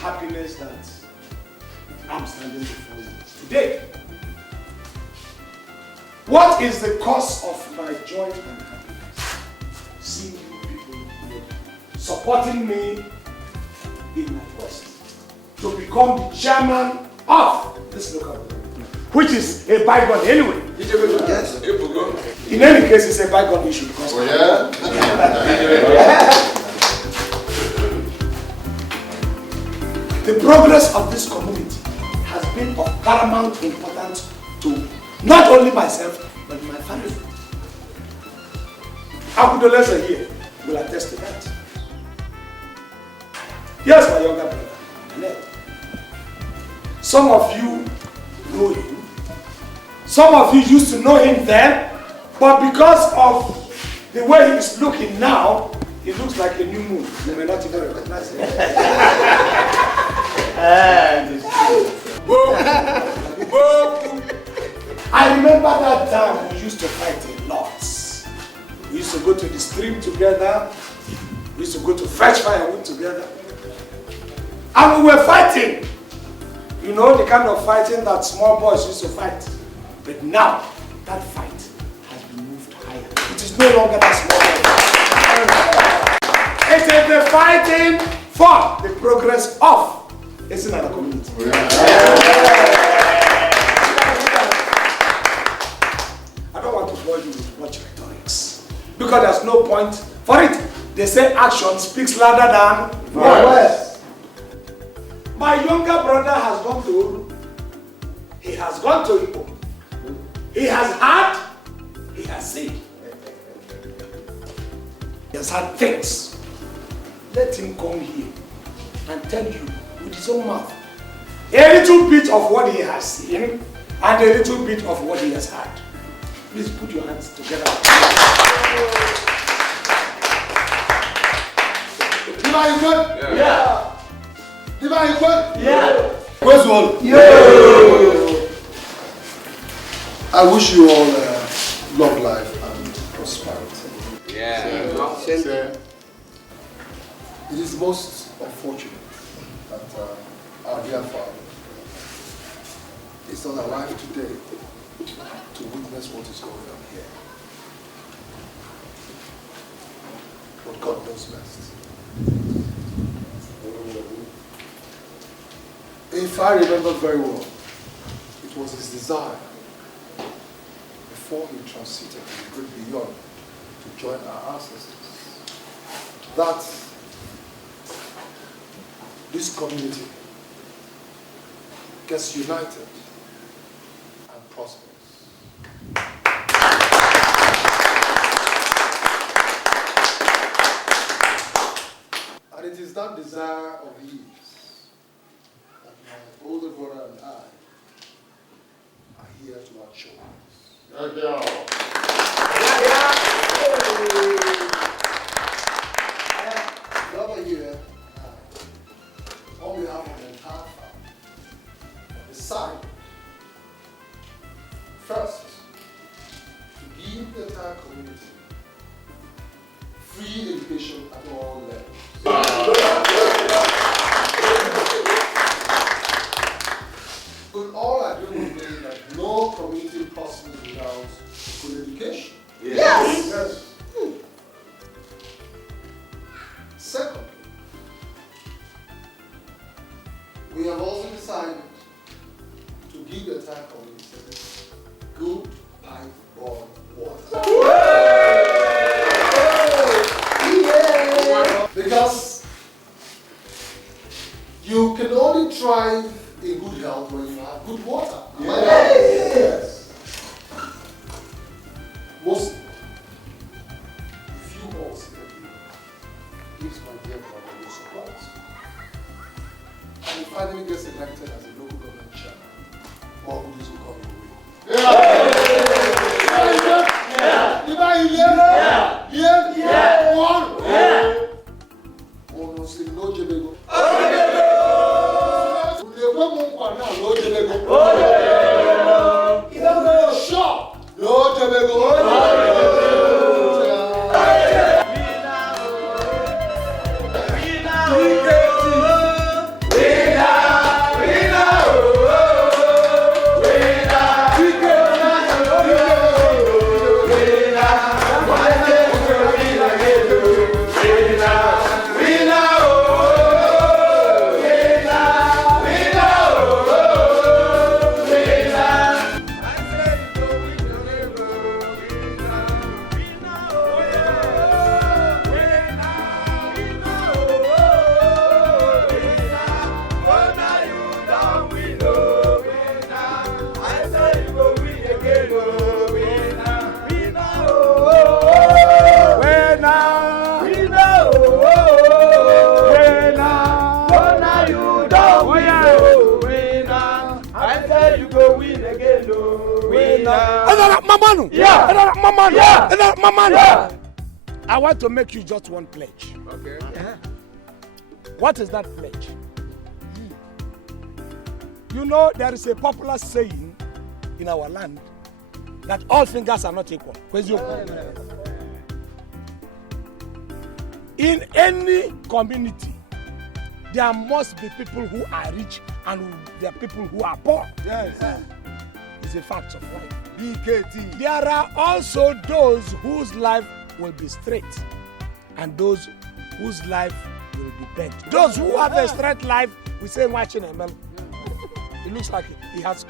happiness that I'm standing before you today. What is the cause of my joy and happiness? Seeing you people here supporting me in my quest to become the chairman of this local government, which is a bygone anyway. Yes. In any case, it's a bygone issue because the progress of this community has been of paramount importance to not only myself, but my family. Akudolese here will attest to that. Yes, my younger brother, Clem. Some of you know him. Some of you used to know him then, but because of the way he is looking now, he looks like a new moon. You may not even recognize him. I remember that time we used to fight a lot. We used to go to the stream together. We used to go to fetch firewood together. And we were fighting. You know, the kind of fighting that small boys used to fight. But now, that fight has been moved higher. It is no longer that small boy. It is the fighting for the progress of another community. I don't want to bore you with much rhetorics because there's no point for it. They say action speaks louder than words. My younger brother has gone to Owoh. He has gone to Igbo. He has had, he has seen. He has had things. Let him come here and tell you with his own mouth a little bit of what he has seen and a little bit of what he has had. Please put your hands together. Diva, you good? Yeah. Diva, you good? Yeah. Where's one? Yeah. I wish you all long life and prosperity. Yeah. It is most unfortunate that our dear father is not alive today to witness what is going on here. But God knows best. If I remember very well, it was his desire before he transited to the great beyond to join our ancestors that this community gets united and prospers. And it is that desire of his that my older brother and I are here to actualize. Over here, on behalf of the entire family, decided first to give the entire community free education at all levels. But all I do is mean that no community prospers without good education. Yes. Second, we have also decided to give the entire community good pipe-borne water. Because you can only thrive in good health when you have good water. Yes. Most, few more gives my dear brother the support. And he finally gets elected as a local government chairman. All good will come your way. Mamanu. Yeah. Mamanu. Yeah. Mamanu. Yeah. I want to make you just one pledge. Okay. What is that pledge? You know, there is a popular saying in our land that all fingers are not equal. In any community, there must be people who are rich and there are people who are poor. Yes. It's a fact of life. BKT. There are also those whose life will be straight and those whose life will be bent. Those who have a straight life, we say watching ML. It looks like he has,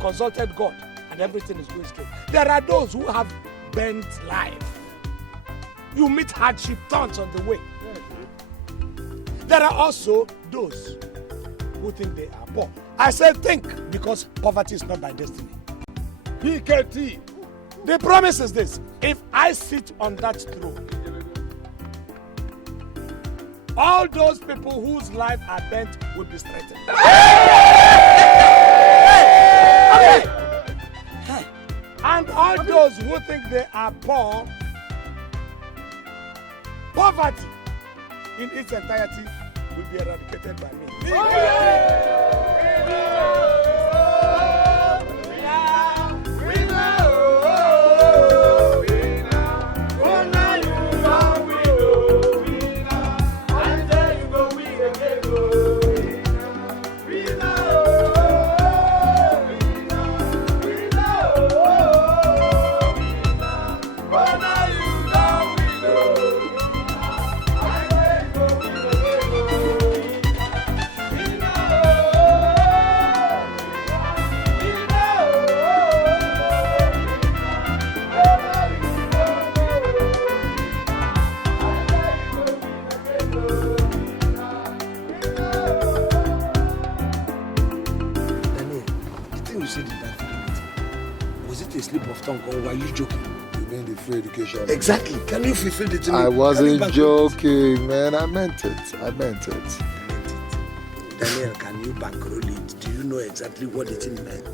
consulted God and everything is going straight. There are those who have bent life. You meet hardship turns on the way. There are also those who think they are poor. I say think because poverty is not by destiny. BKT. The promise is this: if I sit on that throne, all those people whose lives are bent will be straightened. And all those who think they are poor, poverty in its entirety will be eradicated by me. Or were you joking? You mean the free education? Exactly. Can you fulfill the thing? I wasn't joking, man. I meant it. Daniel, can you bankroll it? Do you know exactly what it meant?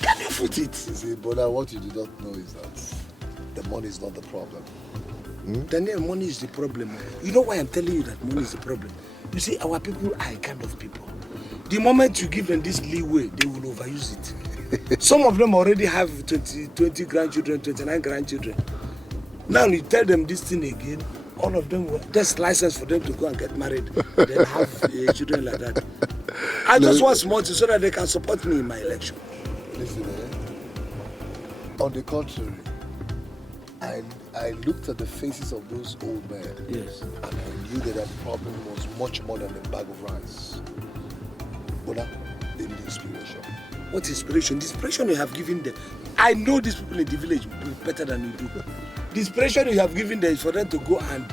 Can you put it? You see, brother, what you do not know is that the money is not the problem. Daniel, money is the problem. You know why I'm telling you that money is the problem? You see, our people are a kind of people. The moment you give them this leeway, they will overuse it. Some of them already have 20 grandchildren, 29 grandchildren. Now you tell them this thing again, all of them, there's license for them to go and get married, then have children like that. I just want small so that they can support me in my election. Listen, on the contrary, I looked at the faces of those old men. Yes. And I knew that their problem was much more than a bag of rice. But they need inspiration. What inspiration? The inspiration you have given them. I know these people in the village better than you do. The inspiration you have given them is for them to go and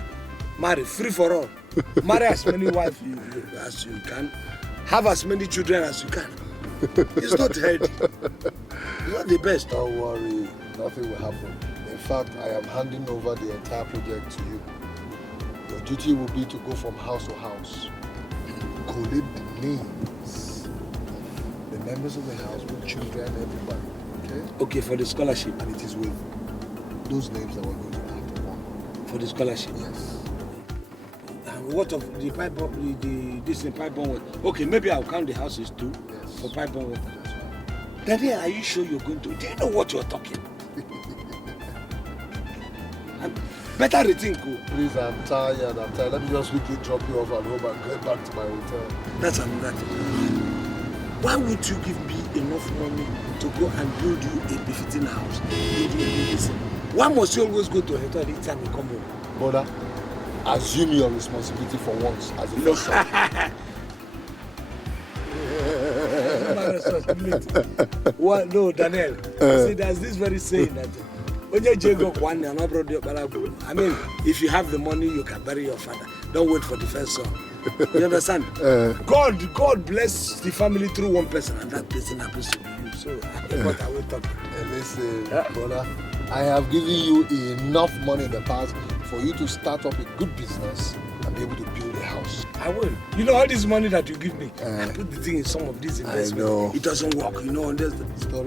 marry, free for all. Marry as many wives as you can. Have as many children as you can. It's not healthy. It's not the best. Don't worry, nothing will happen. In fact, I am handing over the entire project to you. Your duty will be to go from house to house, collect the names of the members of the house, with children, everybody. Okay? Okay, for the scholarship. And it is with those names that we're going to act upon. For the scholarship? Yes. And what of the pipe bomb, this in pipe bomb water? Okay, maybe I'll count the houses too. Yes. For pipe bomb water. That's right. Daddy, are you sure you're going to? Do you know what you're talking? Better rethink. Please, I'm tired. Let me just quickly drop you off at home and get back to my hotel. That's another thing. Why would you give me enough money to go and build you a befitting house? Why must you always go to a hotel each time you come home? Brother, assume your responsibility for once as a first son. Well, no, Daniel. See, there's this very saying that I mean, if you have the money, you can bury your father. Don't wait for the first son. You understand? God bless the family through one person, and that person happens to be you. So, what are we talking? Listen, brother, I have given you enough money in the past for you to start up a good business and be able to build a house. I will. You know all this money that you give me, I put the thing in some of these investments. I know. It doesn't work, you know.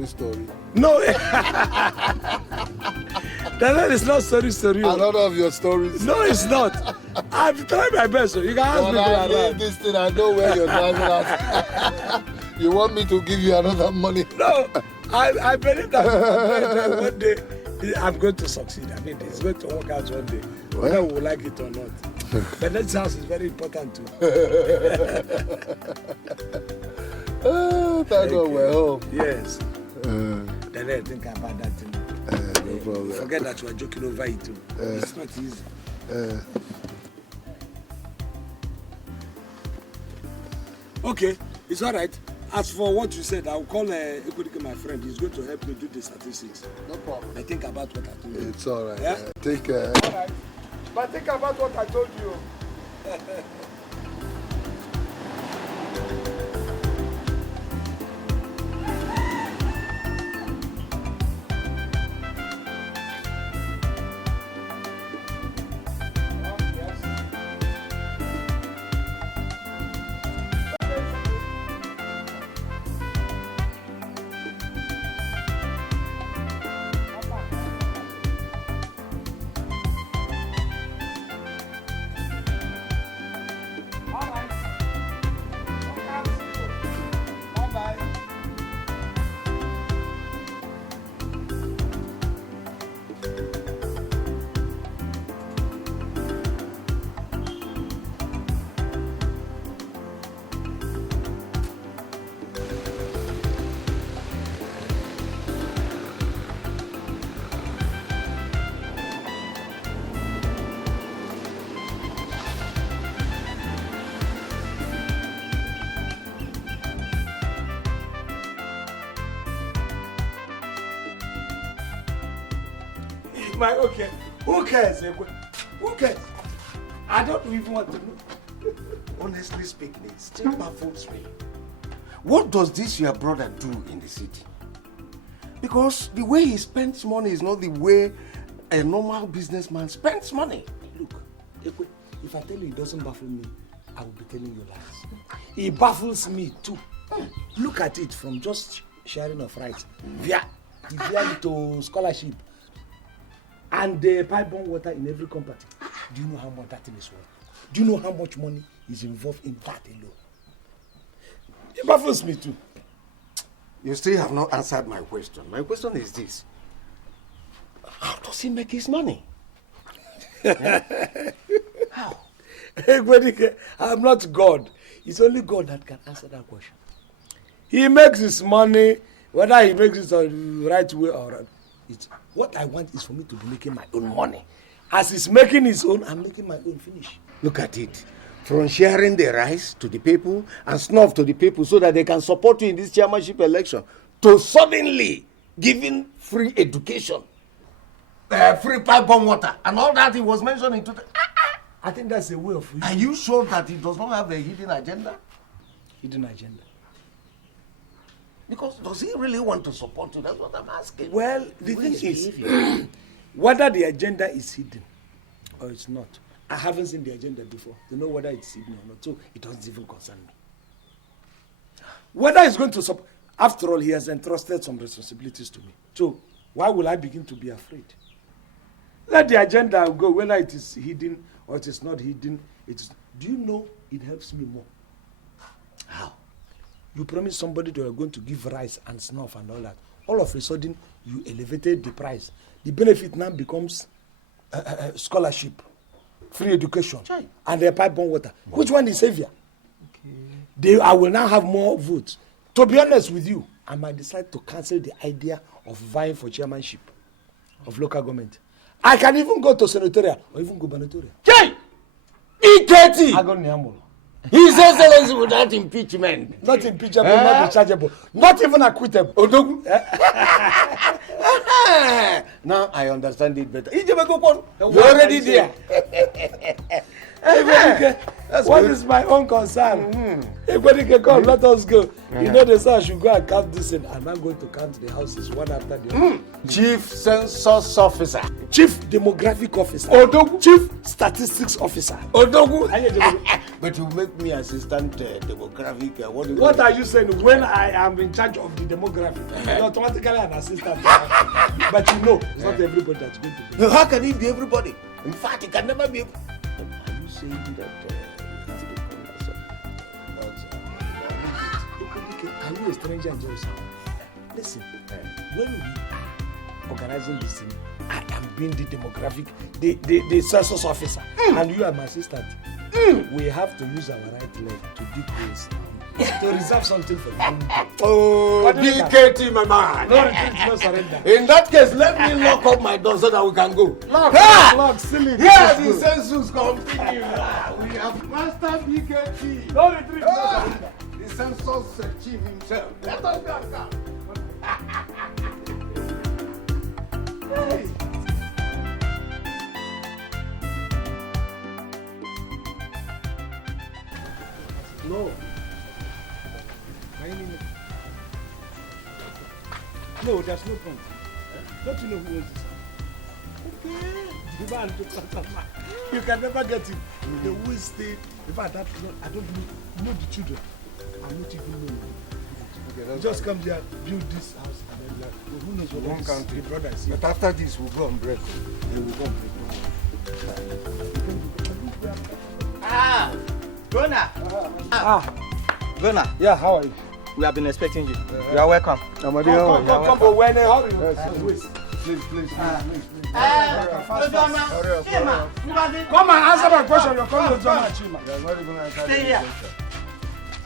Story. No. That is not story. Another of your stories. No, it's not. I've tried my best, so you can ask me around. This thing, I know where you're driving at. You want me to give you another money? No, I believe that one day I'm going to succeed. I mean, it's going to work out one day, whether we like it or not. But that house is very important too. Thank God we're home. Yes. Then I think about that thing. No problem. Forget that you are joking over it too. It's not easy. Okay, it's all right. As for what you said, I'll call Ekodike, my friend. He's going to help me do the statistics. No problem. I think about what I told you. It's all right. Yeah? Take care. All right. But think about what I told you. Okay, who cares? Who cares? I don't even want to know. Honestly speaking, it still baffles me. What does this your brother do in the city? Because the way he spends money is not the way a normal businessman spends money. Look, if I tell you it doesn't baffle me, I will be telling you lies. It baffles me too. Look at it from just sharing of rights via to scholarship and the pipe-borne water in every company. Do you know how much that thing is worth? Do you know how much money is involved in that alone? It baffles me too. You still have not answered my question. My question is this. How does he make his money? How? I'm not God. It's only God that can answer that question. He makes his money, whether he makes it the right way or wrong. What I want is for me to be making my own money. As he's making his own, I'm making my own finish. Look at it. From sharing the rice to the people and snuff to the people so that they can support you in this chairmanship election, to suddenly giving free education, free pipe-borne water, and all that he was mentioning today. I think that's a way of... Are you sure that he does not have a hidden agenda? Hidden agenda? Because does he really want to support you? That's what I'm asking. Well, the thing is, whether the agenda is hidden or it's not, I haven't seen the agenda before to know whether it's hidden or not, so it doesn't even concern me. Whether he's going to support, after all, he has entrusted some responsibilities to me. So why will I begin to be afraid? Let the agenda go, whether it is hidden or it is not hidden. Do you know it helps me more? How? You promise somebody that you are going to give rice and snuff and all that. All of a sudden, you elevated the price. The benefit now becomes scholarship, free education, and the pipe-borne water. Which one is heavier? Okay. I will now have more votes. To be honest with you, I might decide to cancel the idea of vying for chairmanship of local government. I can even go to senatorial or even gubernatorial. Jay! E30! I got Niamolo. His Excellency without impeachment. Not impeachable, not dischargeable, not even acquittable. Now I understand it better. You're already there. What is my own concern? Everybody can come, let us go. You know the sir should go and count this and I'm not going to count the houses one after the other. Chief Census Officer. Chief Demographic Officer. Odogu. Chief Statistics Officer. Odogu. But you make me assistant demographic. What are you saying? When I am in charge of the demographic, you're automatically an assistant. But you know, it's not everybody that's going to be. No, how can it be everybody? In fact, it can never be. Are you saying that? Are you a stranger in Jerusalem? Listen, when we are organizing this thing, I am being the demographic, the census officer, and you are my assistant. We have to use our right leg to dig this to reserve something for you. Oh, DKT, my man. No retreat, no surrender. In that case, let me lock up my door so that we can go. Lock, silly. Here the census continue. We have master DKT. No retreat, no surrender. The census chief himself. Let us go and come. Hey. No. No, there's no point. Don't you know who owns this? Okay. The man took something. You can never get him. The will stay. In fact, I don't know the children. I'm not even knowing. Okay, just come here, build this house, and then like, who knows what one country brother is here. But after this, we'll go on break. They will go on break. Gona! Gona! Yeah, how are you? We have been expecting you. You are welcome. Come, but when hurry. Please. Come and answer my question. You're calling Ozoma Chima. Stay here.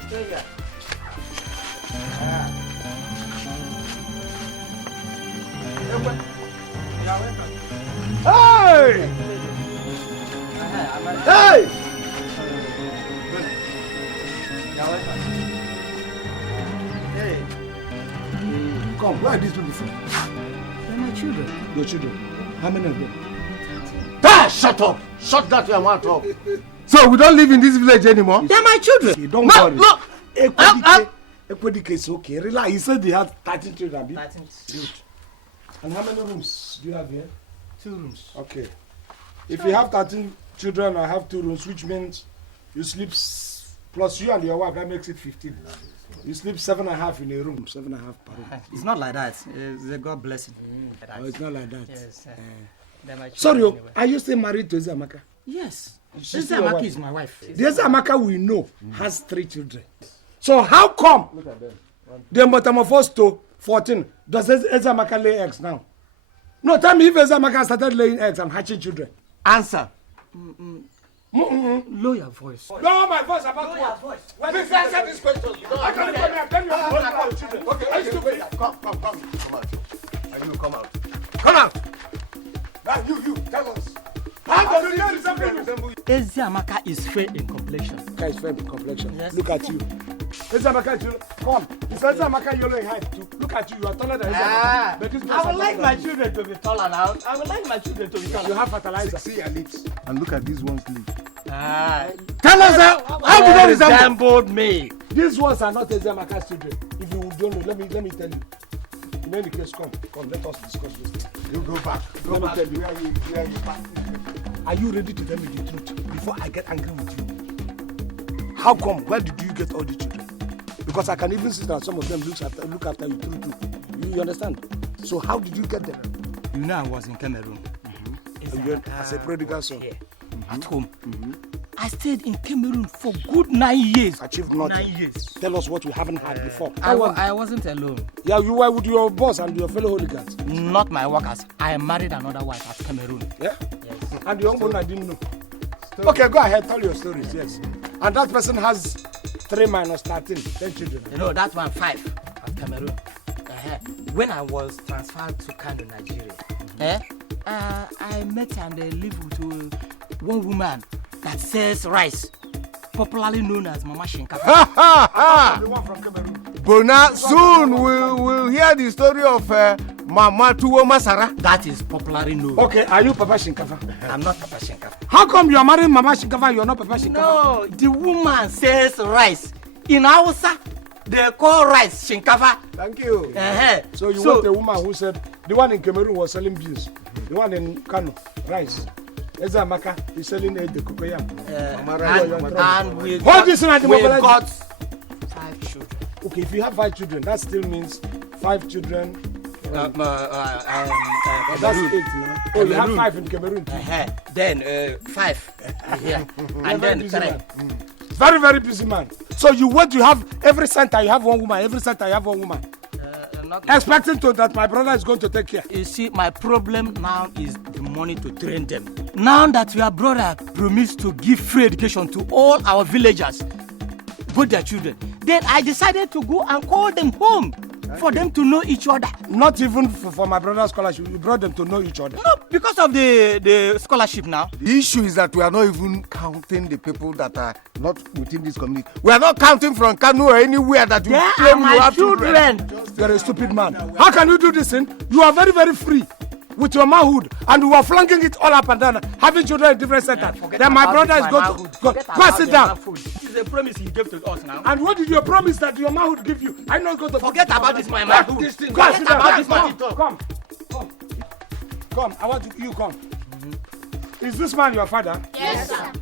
Stay here. Hey! Hey! Come, where are these people from? They're my children. Your children. How many of them? Shut up! Shut that your mouth up! So we don't live in this village anymore? They're my children. Okay, don't worry. No. Equidike is okay. Relax. He said they had 13 children. 13. Good. And how many rooms do you have here? 2 rooms. Okay. If you have 13 children, I have 2 rooms, which means you sleep plus you and your wife. That makes it 15. You sleep 7.5 in a room. 7.5 per room. It's not like that. It's a God blessing. Oh, it's not like that. Yes. They're my children. Sorry, anyway. are you still married to Ezamaka? Yes. She's still your Ezamaka wife? is my wife. The Ezamaka we know has 3 children. So how come they metamorphosed to 14? Does Ezamaka lay eggs now? No, tell me if Ezamaka started laying eggs and hatching children. Answer. Lower your voice. No, my voice about Lower your voice. Please answer this question. I can't come here. Tell me about children. Okay, Are you stupid? come out. Are you come out? Come out! Now you, tell us. How does it resemble you? Ezamaka is fair in complexion. Guys, fair complexion. Yes. Look at you. Ezamaka, come. It's Ezamaka yellow in height too. Look at you. You are taller than Ezamaka. But this I would like my children to be taller now. I would like my children to be taller. You have fertilizer. See your lips. And look at this one's leaf. Tell us how do they resemble? Resembled me. These ones are not Ezamaka's children. If you don't know, let me tell you. In any case, come, let us discuss this thing. You go back. Let me tell you. Where you back? Are you ready to tell me the truth before I get angry with you? How come? Where did you get all the children? Because I can even see that some of them look after you through. You understand? So how did you get them? You know I was in Cameroon. As a prodigal son. At home. I stayed in Cameroon for good 9 years. Achieved nothing. 9 years. Tell us what we haven't had before. I wasn't alone. Yeah, you were with your boss and your fellow hooligans. Not my workers. I married another wife at Cameroon. Yeah? Yes. And the young one I didn't know. Okay, go ahead, tell your stories, yes. And that person has 3 minus 13, 10 children. You know, that one 5 at Cameroon. When I was transferred to Kano, Nigeria, I met and lived with one woman that sells rice, popularly known as Mama Shinkafa. The one from Cameroon. Bona, soon we'll hear the story of Mama Tuwo Masara. That is popularly known. Okay, are you Papa Shinkafa? I'm not Papa Shinkafa. How come you are marrying Mama Shinkafa, you are not Papa Shinkafa? No, the woman sells rice. In Hausa, they call rice Shinkafa. Thank you. So you want a woman who said, the one in Cameroon was selling beans. The one in Kano, rice. Ezamaka is selling the cocoyam. And we got 5 children. Okay, if you have 5 children, that still means 5 children. That's 8 now. Oh, you have 5 in Cameroon. Then 5 here. And then 3. Very, very busy man. So you want to have every center you have one woman, every center you have one woman. Expecting to that my brother is going to take care. You see, my problem now is the money to train them. Now that your brother promised to give free education to all our villagers, both their children, then I decided to go and call them home for them to know each other. Not even for my brother's scholarship, you brought them to know each other. No, because of the scholarship now. The issue is that we are not even counting the people that are not within this community. We are not counting from Kano or anywhere that you claim you have children. You're a stupid man. How can you do this thing? You are very, very free with your manhood, and you are flanking it all up and down, having children in different centers. Then my brother is going to pass it down. This is a promise he gave to us now. And what did you promise that your manhood give you? I'm not going to forget about this, my manhood. Forget about this, man. Come. I want you come. Is this man your father? Yes, sir.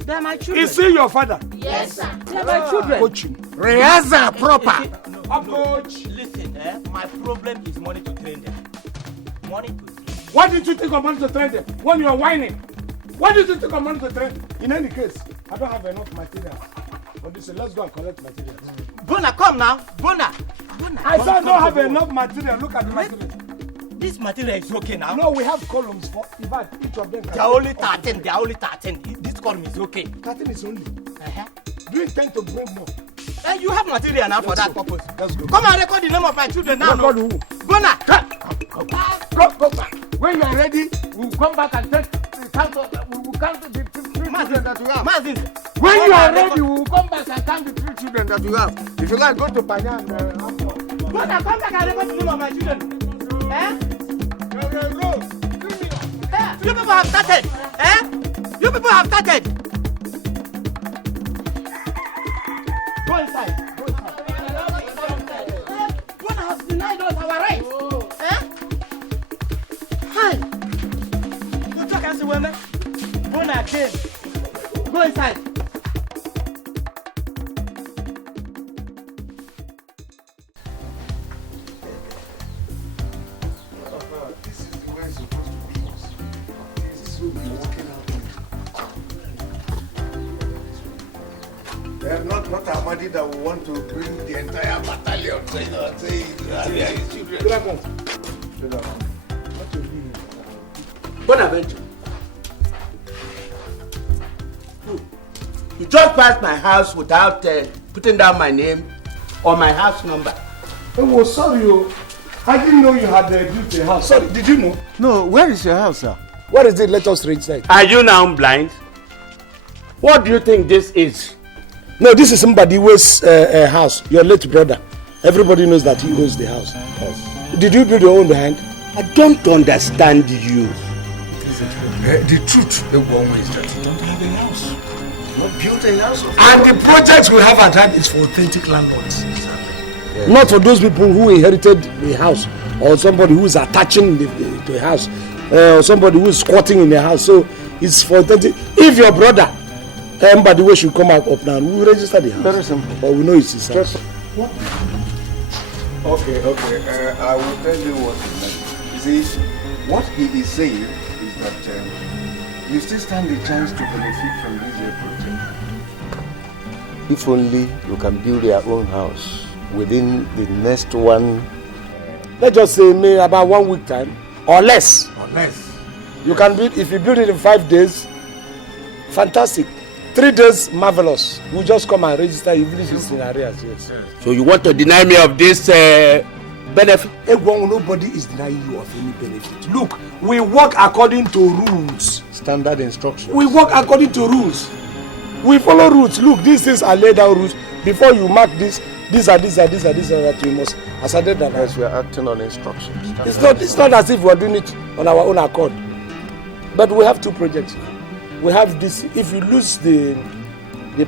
They are my children. Is he your father? Yes, sir. They are my children. Coaching. Rehearsal proper. Coach. Listen, my problem is money to train them. Money to train. What did you think of money to train them when you are whining? What did you think of money to train them? In any case, I don't have enough material. But this, let's go and collect materials. Bona, come now. Bona. I said I don't have enough material. Look at the material. This material is okay now. No, we have columns for in fact each of them. They are only 13. They are only 13. This column is okay. 13 is only. Do you intend to bring more? You have material now for that purpose. Let's go. Come and record the name of my children now. Record who? Bona. Go back. When you are ready, we'll come back and take the count of we'll count the 3 children that you have. When you are ready, we'll come back and count the 3 children that you have. If you like, go to Panya and Bona, come back and record the name of my children. You people have started. You people have started. Go inside. Bona has denied us our rights. Hi. Go talk and see women. Bona again. Go inside. Not Amadi that will want to bring the entire battalion. Bonaventure. You just passed my house without putting down my name or my house number. Oh, sorry. I didn't know you had built a house. Sorry, did you know? No, where is your house, sir? What is it? Let us read that. Are you now blind? What do you think this is? No, this is somebody who's house. Your late brother. Everybody knows that he owns the house. Yes. Did you build your own behind? I don't understand you. The truth, the one is that you don't have a house. Not built a house. And the projects we have at hand is for authentic landlords. Exactly. Not for those people who inherited the house or somebody who is attaching the house or somebody who is squatting in the house. So it's for authentic. If your brother, by the way, should come up now, we will register the house. Very simple. But we know it's his house. What? Okay. I will tell you what he meant. You see, what he is saying is that you still stand the chance to benefit from this project. If only you can build your own house within the next one. Let's just say maybe about 1 week time or less. You can build, if you build it in 5 days, fantastic. 3 days, marvelous. We'll just come and register even if it's in arrears. Yes. So you want to deny me of this benefit? Nobody is denying you of any benefit. Look, we work according to rules. Standard instructions. We work according to rules. We follow rules. Look, these things are laid out rules. Before you mark this, these are that we must. As I did that. Yes, we are acting on instructions. It's not as if we are doing it on our own accord. But we have 2 projects. we have this. If you lose the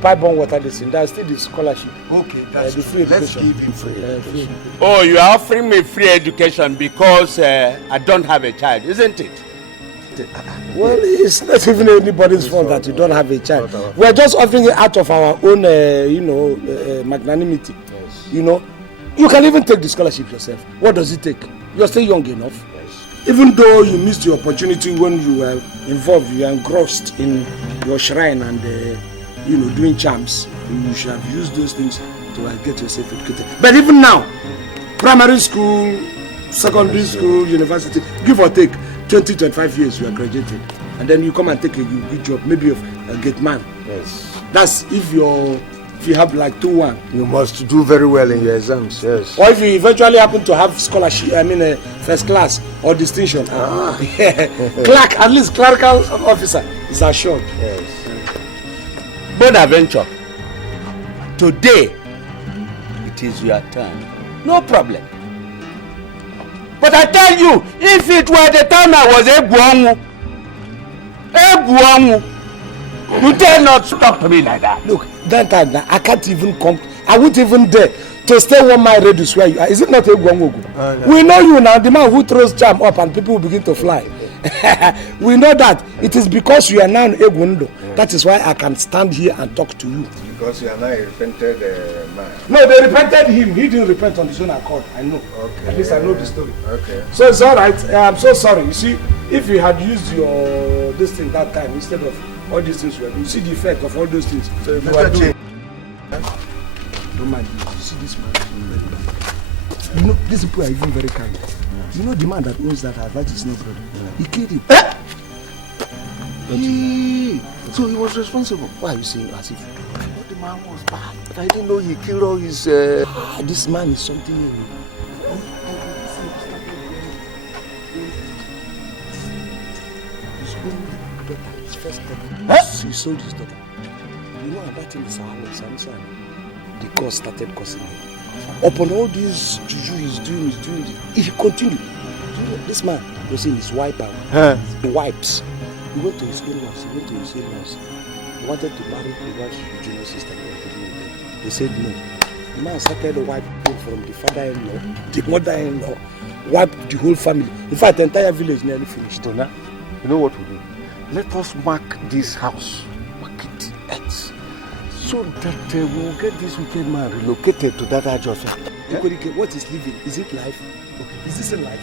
pipe-borne water, there's still the scholarship. Okay, that's the free Let's education. give him free education. Oh, you are offering me free education because I don't have a child, isn't it? Well, it's not even anybody's fault that you don't have a child. We're just offering it out of our own, magnanimity. Yes. You know, you can even take the scholarship yourself. What does it take? You're still young enough. Yes. Even though you missed your opportunity when you were involved, you were engrossed in your shrine and, doing charms. You should have used those things to get yourself educated. But even now, primary school, secondary school, university, give or take, 20-25 years you are graduated, and then you come and take a good job, maybe of a gate man. Yes. That's if you have like 2-1. You must do very well in your exams. Yes. Or if you eventually happen to have scholarship, first class or distinction. Clerk, at least clerical officer is assured. Yes. Bonaventure, today it is your turn. No problem. But I tell you, if it were the time I was Ebuongu, you dare not talk to me like that. Look, that time I can't even come. I wouldn't even dare to stay 1 mile radius where you are. Is it not Ebuongu? We know you now, the man who throws charm up and people will begin to fly. We know that it is because you are now in Egundo. That is why I can stand here and talk to you. Because you are not a repented man. No, they repented him. He didn't repent on his own accord. I know. Okay. At least I know the story. Okay. So it's all right. I'm so sorry. You see, if you had used this thing that time instead of all these things, you see the effect of all those things. So you are better change. Don't mind. You see this man. You know, these people are even very kind. You know the man that owns that house, that is no brother. He killed him. So he was responsible. Why are you saying as if The man was bad. But I didn't know he killed all his... this man is something new. His first daughter. He sold his daughter. You know that thing is our the God started cursing him. Upon all this juju he's doing he continued. This man was in his wipe out. He wipes. He went to his in-laws. He wanted to marry the wife's junior sister. They said no. The man started wiping from the father-in-law, the mother-in-law, wiped the whole family. In fact, the entire village nearly finished. You know what we do? Let us mark this house. Mark it X. So that we will get this wicked man relocated to that address. Yeah? What is living? Is it life? Okay. Is this in life?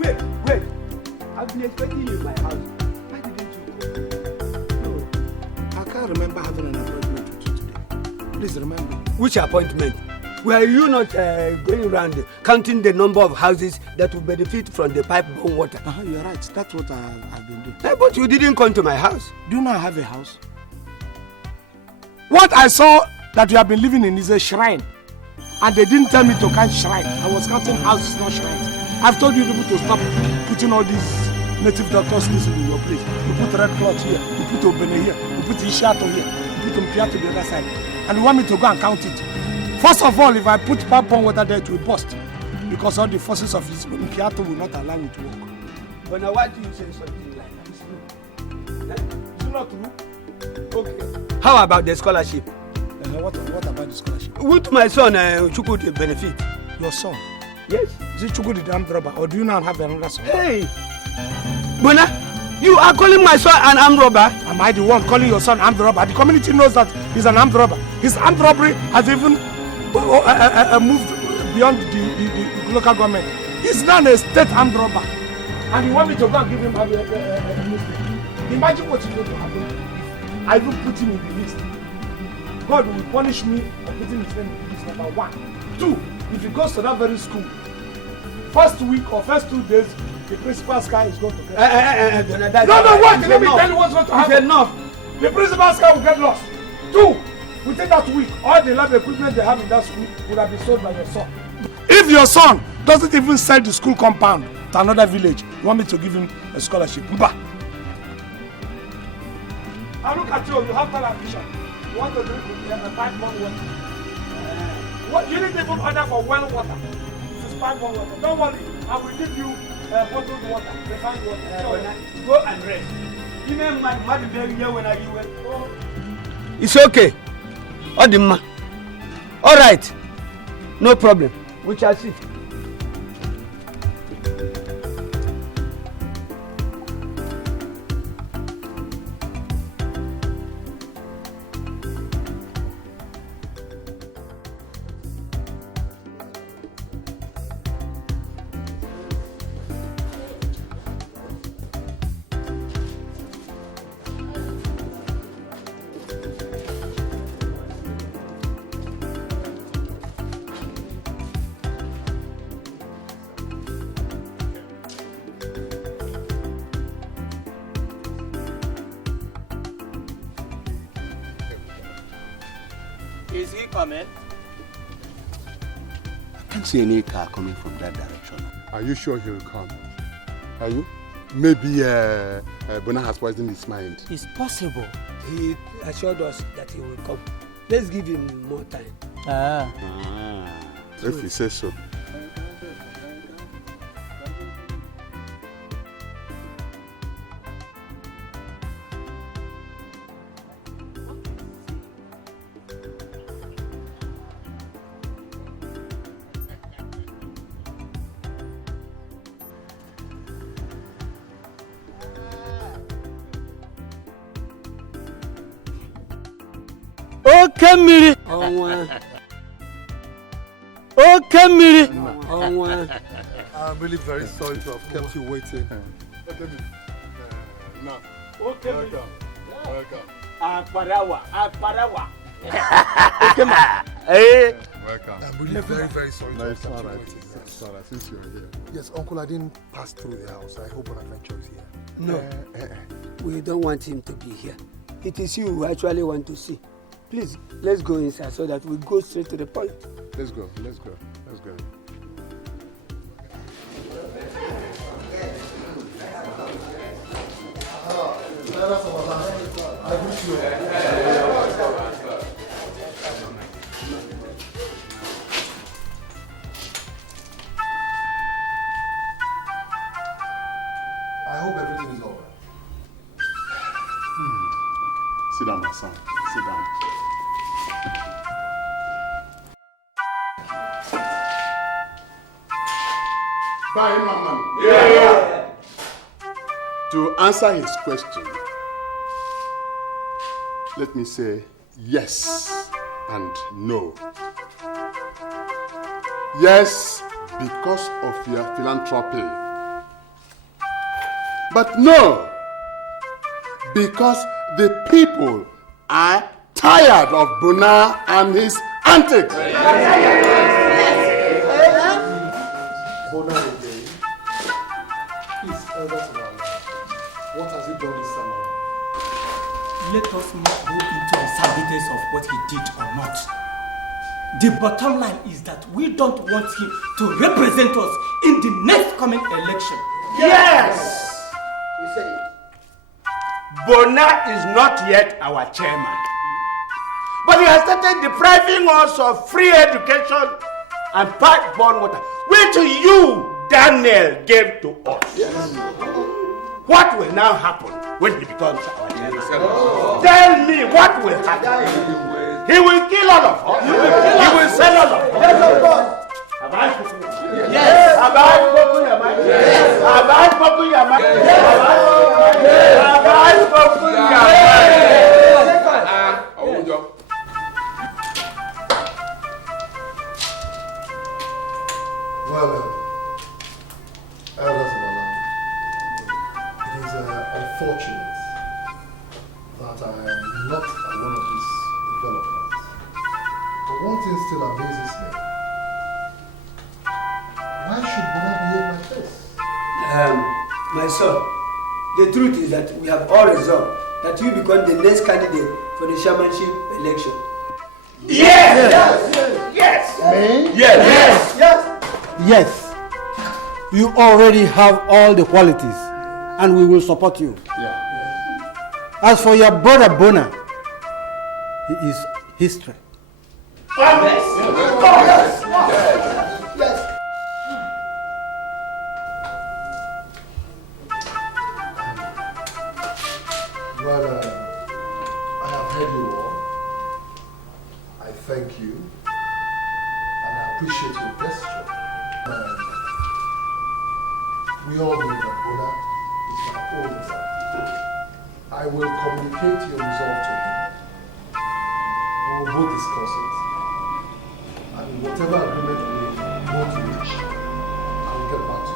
Wait. I've been expecting you in my house. Why didn't you come? No, I can't remember having an appointment with you today. Please remember. Which appointment? Were you not going around counting the number of houses that will benefit from the pipe-borne water? You're right. That's what I've been doing. But you didn't come to my house. Do you know I have a house? What I saw that you have been living in is a shrine. And they didn't tell me to count shrine. I was counting houses, not shrines. I've told you people to stop putting all these native doctors in your place. You put red cloth here, you put Obene here, you put Ishato here, you put Mpia to the other side. And you want me to go and count it. First of all, if I put pipe-borne water there, it will burst. Because all the forces of Mpiato will not allow it to work. But now why do you say something like that? Is it not true? Okay. How about the scholarship? What about the scholarship? Would my son Chukwu benefit? Your son? Yes. Is it Chukwu the armed robber, or do you now have another son? Hey! Bona, you are calling my son an armed robber? Am I the one calling your son armed robber? The community knows that he's an armed robber. His armed robbery has even moved beyond the local government. He's now a state armed robber. And you want me to go and give him a Muslim? Imagine what is going to happen if I even put him in the list. God will punish me for putting his name in the list, number 1. 2, if he goes to that very school, first week or first 2 days, the principal's car is going to get lost. No, what? Let me tell you what's going to happen. It's enough. The principal's car will get lost. 2, within that week, all the lab equipment they have in that school would have been sold by your son. If your son doesn't even sell the school compound to another village, you want me to give him a scholarship? Mba. I look at you, you have television. You want to drink with 5 more water. What, you didn't even order for well water. This is 5 more water. Don't worry, I will give you bottled water, refined water. Go and rest. Even my mother very here when I went. It's okay. Odimma. All right. No problem. We shall see. Is he coming? I can't see any car coming from that direction. Are you sure he will come? Are you? Maybe Bona has poisoned his mind. It's possible. He assured us that he will come. Let's give him more time. If he says so. Okamiri. Okamiri. I'm really very sorry to have kept you waiting. Now, welcome. Aparawa. Welcome. I'm really very sorry to have kept you waiting. It's all right, since you're here. Yes, Uncle, I didn't pass through the house. I hope Bonaventure is here. No, we don't want him to be here. It is you who actually want to see. Please, let's go inside so that we go straight to the point. Let's go. I hope everything is all right. Sit down, my son. Sit down. Buy him my money. Yeah. To answer his question, let me say yes and no. Yes, because of your philanthropy. But no, because the people are tired of Bona and his antics. Bona again. Please, elders of our life. What has he done this summer? Let us not go into the sabbaths of what he did or not. The bottom line is that we don't want him to represent us in the next coming election. Yes! Bona is not yet our chairman. But he has started depriving us of free education and pipe-borne water, which you, Daniel, gave to us. Yes. What will now happen when he becomes our chairman? Tell me what will happen. He will kill all of us. He will sell all of us. Yes, of course. Have I spoken? Yes. Have I spoken your mind? Yes. Have I spoken your mind? Yes. Have I spoken your mind? Well, elders of our land, it is unfortunate that I am not at one of these developments. But one thing still amazes me. Why should Bona behave like this? My son, the truth is that we have all resolved that you become the next candidate for the chairmanship election. Yes! Yes! Me? Yes! Yes! Yes, you already have all the qualities, and we will support you. As for your brother Bona, he is history. Yes. Well, I have heard you all. I thank you, and I appreciate your gesture. We all know that Bona is my older brother. I will communicate your resolve to him. We will both discuss it. And whatever agreement we want to reach, I will get back to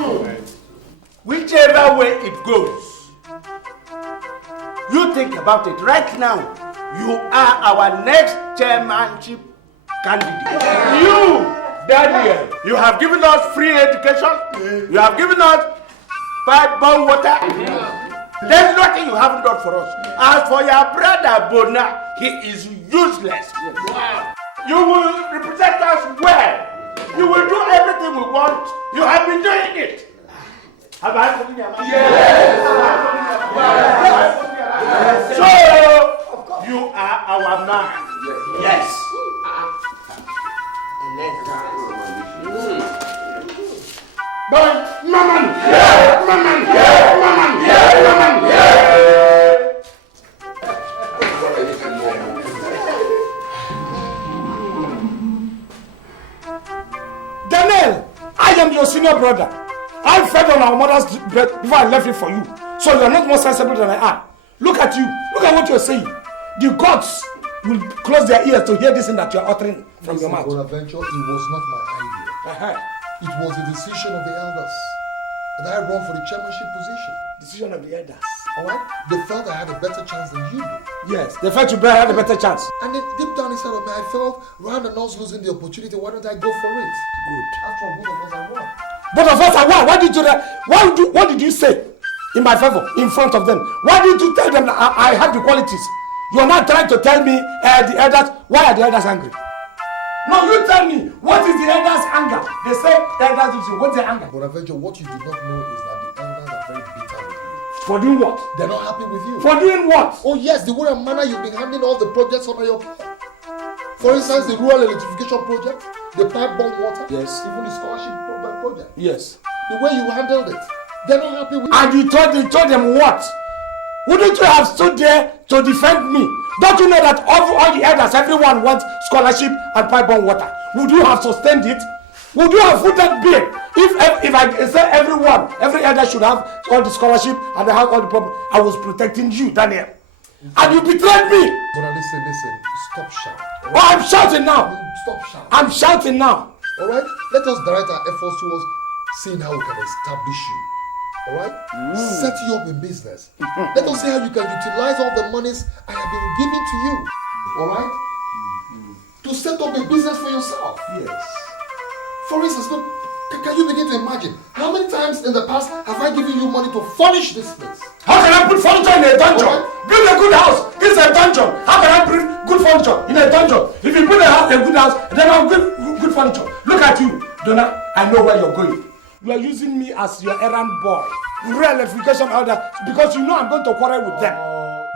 you. Whichever way it goes, you think about it. Right now, you are our next chairmanship candidate. You, Daniel, you have given us free education. You have given us pipe-borne water. There's nothing you haven't done for us. As for your brother Bona, he is useless. Wow. You will represent us well. You will do everything we want. You have been doing it. Have I told you? Yes. So, you are our man. Yes. But, Maman! Yeah! Maman! Yeah! Maman! Yeah! Maman! Yeah! Daniel, I am your senior brother. I fed on our mother's bread before I left it for you. So you are not more sensible than I am. Look at you. Look at what you are saying. The gods will close their ears to hear this thing that you are uttering from your mouth. Bonaventure, it was not my idea. It was the decision of the elders. And I run for the chairmanship position. Decision of the elders. Alright? They felt I had a better chance than you do. Yes, they felt you had a better chance. And then deep down inside of me, I felt rather than us losing the opportunity, why don't I go for it? Good. After all, both of us are wrong. Both of us are why? What did you say in my favor in front of them? Why did you tell them that I have the qualities? You are not trying to tell me the elders. Why are the elders angry? No, you tell me, what is the elders' anger? They say the elders do. What's their anger? Bonaventure, what you do not know is that the elders are very bitter with you. For doing what? They're not happy with you. For doing what? Oh yes, the way and manner you've been handling all the projects under your care. For instance, the rural electrification project, the pipe-borne water, Yes. even the scholarship project. Yes. The way you handled it, they're not happy with you. And you told them what? Wouldn't you have stood there to defend me? Don't you know that all the elders, everyone wants scholarship and pipe-borne water? Would you have sustained it? Would you have put that bill? If I say every elder should have all the scholarship and they have all the problem, I was protecting you, Daniel. And you betrayed me. But listen, stop shouting. Oh, I'm shouting now. Stop shouting. I'm shouting now. Alright? Let us direct our efforts towards seeing how we can establish you. Alright? Set you up in business. Let us see how you can utilize all the monies I have been giving to you. Alright? To set up a business for yourself. Yes. For instance, look, can you begin to imagine how many times in the past have I given you money to furnish this place? How can I put furniture in a dungeon? Alright. Build a good house. This is a dungeon. How can I bring good furniture in a dungeon? If you build a good house, then I'll give good furniture. Look at you, Donna. I know where you're going. You are using me as your errand boy. Real electrification order because you know I'm going to quarrel with them.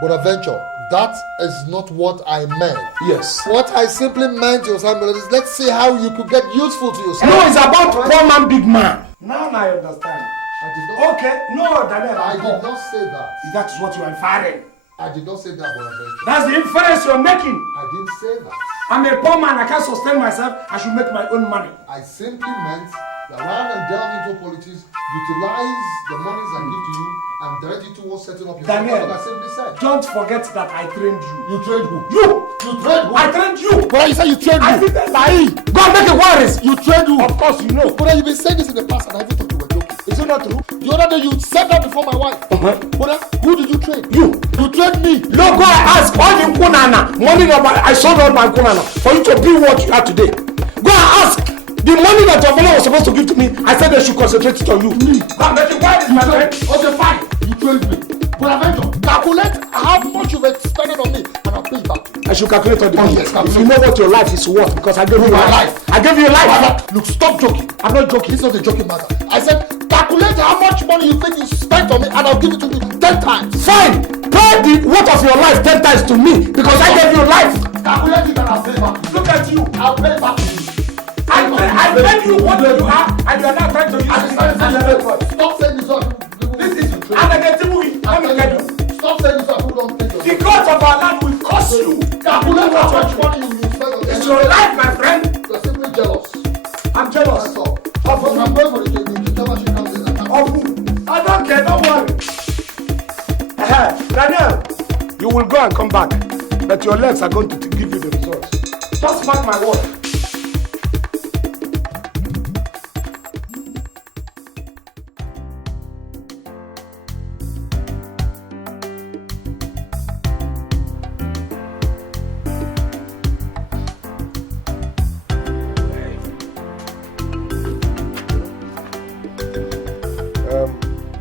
Bonaventure, that is not what I meant. Yes. What I simply meant, is let's see how you could get useful to yourself. No, it's about poor man, big man. Now I understand. I did not. Okay, no, Daniel. I did not say that. That is what you are inferring. I did not say that, Bonaventure. That's the inference you're making. I didn't say that. I'm a poor man. I can't sustain myself. I should make my own money. I simply meant that rather than delve into politics, utilize the monies I give to you and direct it towards setting up your Daniel, company. I simply said. Don't forget that I trained you. You trained who? You! You trained who? I trained you! But you said you trained I who? did that lying. Go and make a warrant. You trained who? Of course you know. But you've been saying this in the past and I even thought you were joking. Is it not true? The other day you said that before my wife. But who did you train? You. You trained me. No, go and ask all the Kunana. Money I sold all my Kunana for you to be what you are today. Go and ask. The money that your father was supposed to give to me, I said they should concentrate it on you. Go and make it. Why is my friend? Okay, fine. You trained me. Bonaventure. Now, calculate how much you've expended on me and I'll pay it back to you. I should calculate all the money. Yes, if you know what your life is worth, because I gave you my life. life. I gave you life. Look, stop joking. I'm not joking. This is not a joking matter. I said, calculate how much money you think you spent on me and I'll give it to you 10 times. Fine. Pay the worth of your life 10 times to me because I gave you life. Calculate it and I'll pay back. Look at you. I'll pay back to you. I paid you what you are and you are now trying to use it. Stop saying this one. This is I'm a dirty movie. Let me tell you. Stop saying this one. Who don't take The gods of our land will curse you. Calculate how much money you spend on me. It's your life, my friend. You're simply jealous. I'm jealous. That's all. Of who? I'm going for the chairmanship comes in. Of who? I don't care, don't worry. Daniel, you will go and come back. But your legs are going to give you the results. Just mark my word.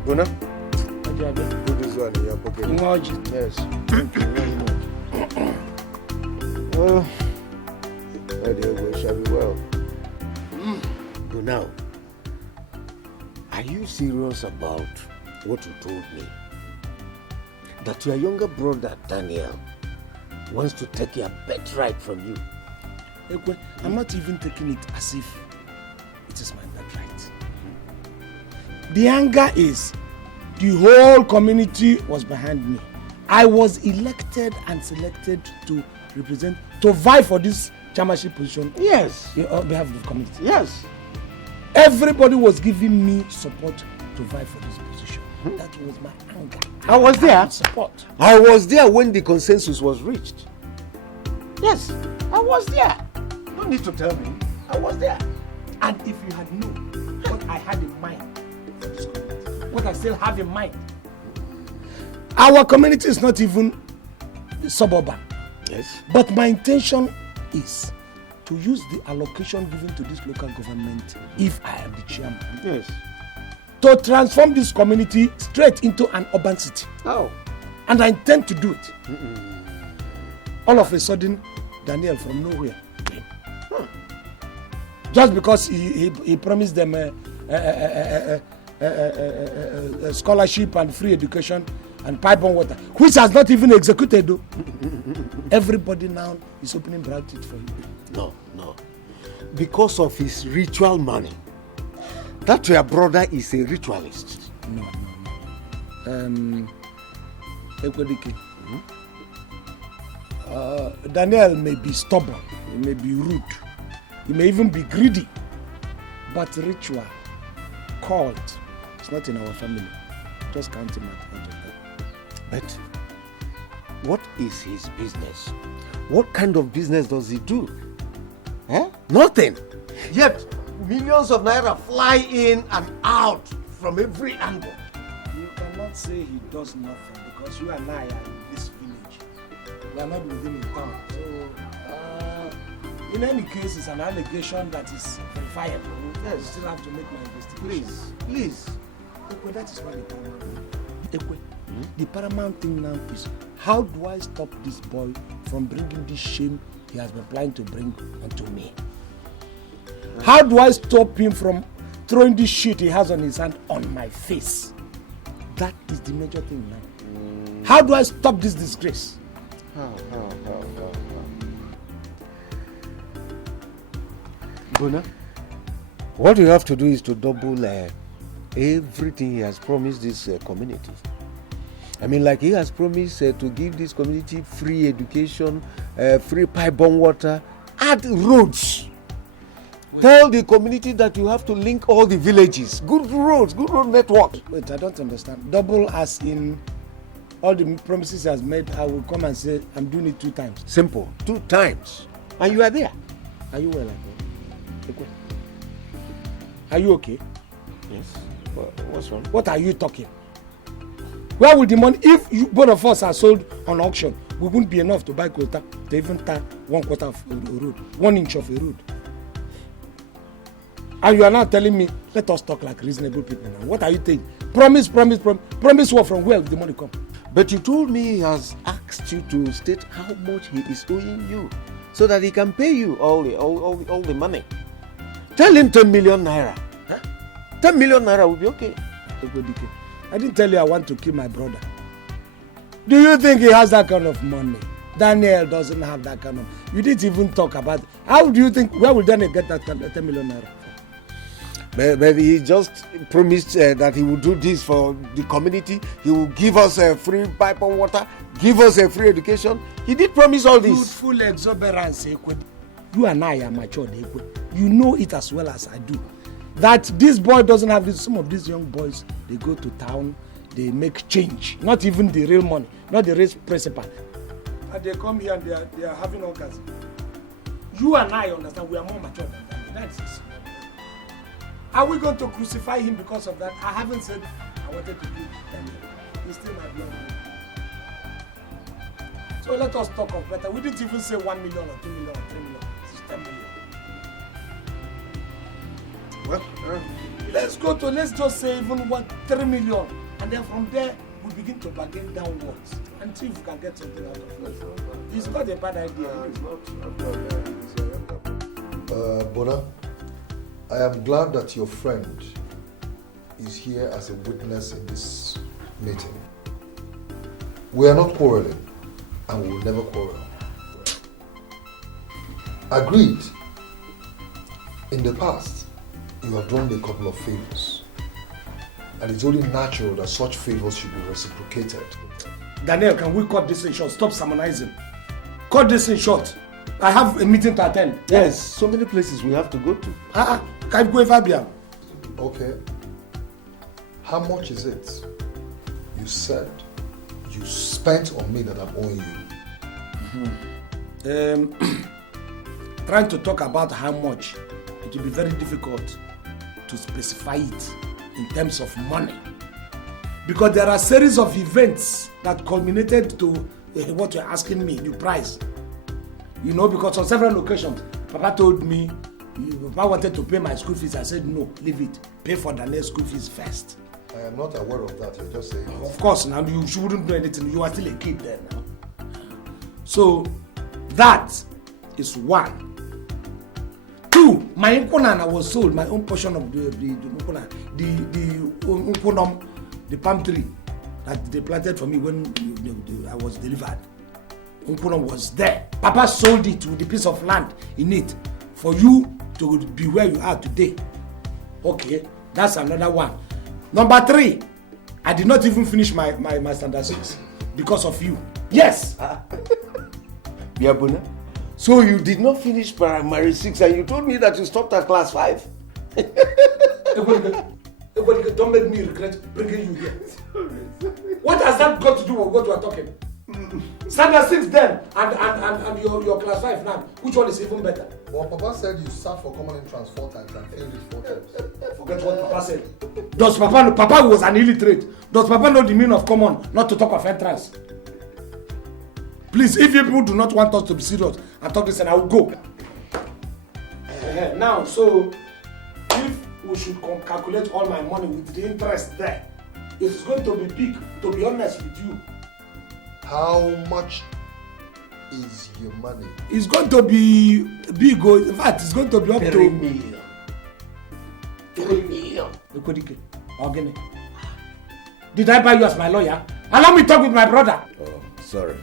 Bona, put this one in your pocket. Yes. Thank you very much. Oh, we shall be well. But now, are you serious about what you told me? That your younger brother, Daniel, wants to take your birthright from you? Ekwe, I'm not even taking it as if it is my birthright. The anger is the whole community was behind me. I was elected and selected to represent, to vie for this chairmanship position. Yes. On behalf of the community. Yes. Everybody was giving me support to vie for this position. That was my anger. I was there. Support. I was there when the consensus was reached. Yes, I was there. No need to tell me. I was there. And if you had known what I had in mind for this community, what I still have in mind, our community is not even suburban. Yes. But my intention is to use the allocation given to this local government, if I am the chairman, Yes. to transform this community straight into an urban city. How? And I intend to do it. All of a sudden, Daniel from nowhere came. Just because he promised them a scholarship and free education and pipe on water, which has not even executed though. Everybody now is opening bracket for you. No. Because of his ritual money. That your brother is a ritualist. No. Ekwedike. Daniel may be stubborn, he may be rude, he may even be greedy, but ritual, cult, it's not in our family. Just count him out of that. But what is his business? What kind of business does he do? Nothing. Yet millions of naira fly in and out from every angle. You cannot say he does nothing because you and I are in this village. We are not with him in town. So, in any case, it's an allegation that is verifiable. Yes. You still have to make my investigation. Please. Ekwe, that is why the paramount thing. Ekwe, the paramount thing now is how do I stop this boy from bringing this shame he has been planning to bring onto me? How do I stop him from throwing this shit he has on his hand on my face? That is the major thing now. How do I stop this disgrace? How? Bona, what you have to do is to double everything he has promised this community. I mean, like he has promised to give this community free education, free pipe-borne water, add roads. Tell the community that you have to link all the villages. Good road network. Wait, I don't understand. Double as in all the promises he has made, I will come and say, I'm doing it 2 times. Simple. 2 times. And you are there. Are you well? Are you okay? Yes. What's wrong? What are you talking? Where will the money, if both of us are sold on auction, we wouldn't be enough to buy quota to even tar 1/4 of a road, 1 inch of a road. And you are now telling me, let us talk like reasonable people now. What are you saying? Promise what, from where will the money come? But you told me he has asked you to state how much he is owing you so that he can pay you all the money. Tell him 10 million naira. Huh? 10 million naira will be okay. I didn't tell you I want to kill my brother. Do you think he has that kind of money? Daniel doesn't have that kind of. You didn't even talk about it. How do you think? Where will Daniel get that 10 million naira? But he just promised that he will do this for the community. He will give us a free pipe of water, give us a free education. He did promise all this. Truthful exuberance. You and I are matured. You know it as well as I do. That this boy doesn't have this. Some of these young boys, they go to town, they make change. Not even the real money, not the real principal. And they come here and they are having orgasm. You and I understand we are more mature than that. That's it. Are we going to crucify him because of that? I haven't said I wanted to kill Daniel. He's still my blood. So let us talk of better. We didn't even say 1 million or 2 million or 3 million. It's 10 million. Well, let's just say even 3 million. And then from there, we begin to bargain downwards. And see if we can get something out of it. It's not a bad idea. Bona, I am glad that your friend is here as a witness in this meeting. We are not quarreling, and we will never quarrel. Agreed. In the past, you have done a couple of favors, and it's only natural that such favors should be reciprocated. Daniel, can we cut this in short? Stop sermonizing. Cut this in short. I have a meeting to attend. Yes, so many places we have to go to. Can you go Fabian? Okay. How much is it you said you spent on me that I'm owing you? Trying to talk about how much, it will be very difficult to specify it in terms of money. Because there are a series of events that culminated to what you're asking me, the price. You know, because on several occasions, Papa told me, Papa wanted to pay my school fees. I said, no, leave it. Pay for Daniel's school fees first. I am not aware of that. You're just saying. Of course, now you wouldn't do anything. You are still a kid there now. So, that is one. Two, my Nkunana was sold, my own portion of the Nkunam, the palm tree that they planted for me when I was delivered. Nkunam was there. Papa sold it with a piece of land in it for you to be where you are today. Okay, that's another one. Number three, I did not even finish my standard 6 because of you. Yes. Biabuna, so you did not finish primary 6 and you told me that you stopped at class 5? Don't make me regret bringing you here. What has that got to do with what we are talking? Standard 6 then and your class 5 now. Which one is even better? Well, Papa said you sat for common entrance 4 times and failed it 4 times. Forget what Papa said. Does Papa was an illiterate? Does Papa know the meaning of common, not to talk of entrance? Please, if you people do not want us to be serious and talk this, and I will go. Now, so if we should calculate all my money with the interest there, it's going to be big. To be honest with you. How much is your money? It's going to be big. In fact, it's going to be up to 3 million. 3 million. Organic. Did I buy you as my lawyer? Allow me to talk with my brother. Oh, sorry.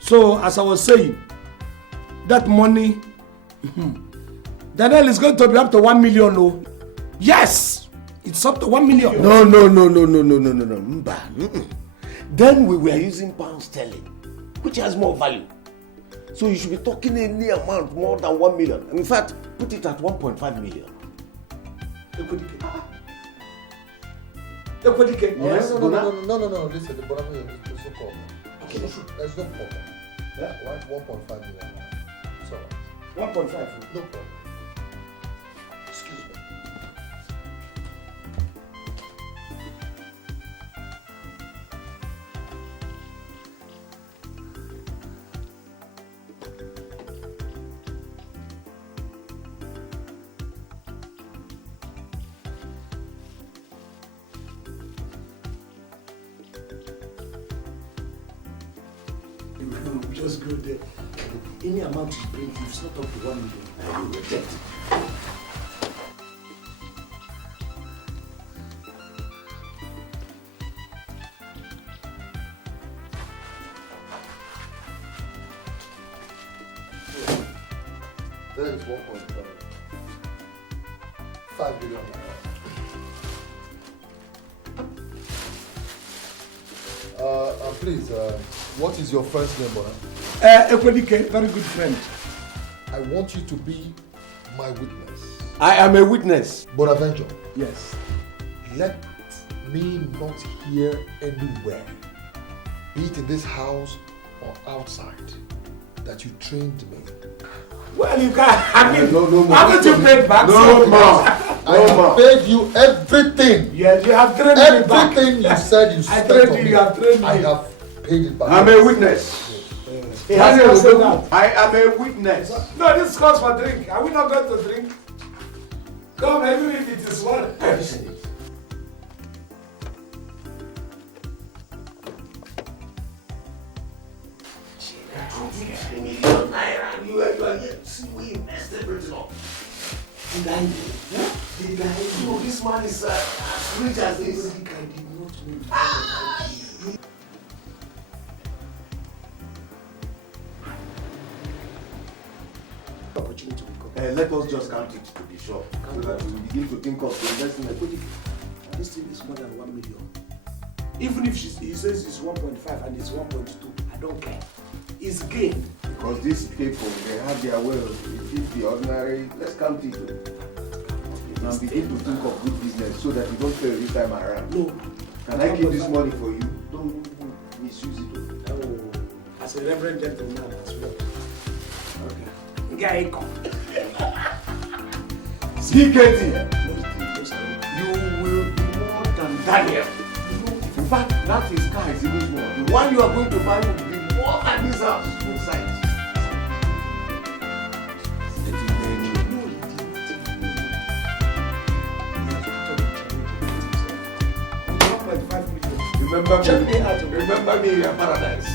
So, as I was saying, that money, Daniel is going to be up to 1 million. No? Yes, it's up to 1 million. No. Then we were using pound sterling, which has more value. So you should be talking any amount more than 1 million. In fact, put it at 1.5 million. Yes, no. Listen, the Bonaventure, there's no problem. Okay. There's no problem. Yeah? Right? 1.5 million. It's all right. 1.5. No problem. Excuse me. just go there. Any amount you bring, if it's not up to 1 million, I will reject it. That is 1.5 billion. Please, what is your friend's name, Bona? Ekwedike, very good friend. I want you to be my witness. I am a witness. Bonaventure, Yes. let me not hear anywhere, be it in this house or outside, that you trained me. Well, you can't. I mean, No more. haven't you paid back? No more. I have paid you everything. Yes, you have trained me back. Everything you said you I spent trained on you, me. you have trained me. I have paid it back. I'm a witness. He has not said that. I am a witness. No, this calls for drink. Are we not going to drink? Come, even if it is one. You are here. See, we messed everything up. The guy, no, this man is as rich as this. I did not know. Opportunity will come. Let us just count it to be sure, so that we begin to think of investment. This thing is more than 1 million. Even if he says it's 1.5 and it's 1.2, I don't care. It's gain. Because these people, they have their will. It is the ordinary. Let's count it. And begin to think of good business so that you don't fail this time around. No. Can I keep this money for you? Don't misuse it. Oh, as a reverend gentleman as well. Okay. Guy, come. See, Katie, you will be more than Daniel. In fact, that is car is in this one. The one you are going to buy will be more than this house inside. Remember me in your paradise.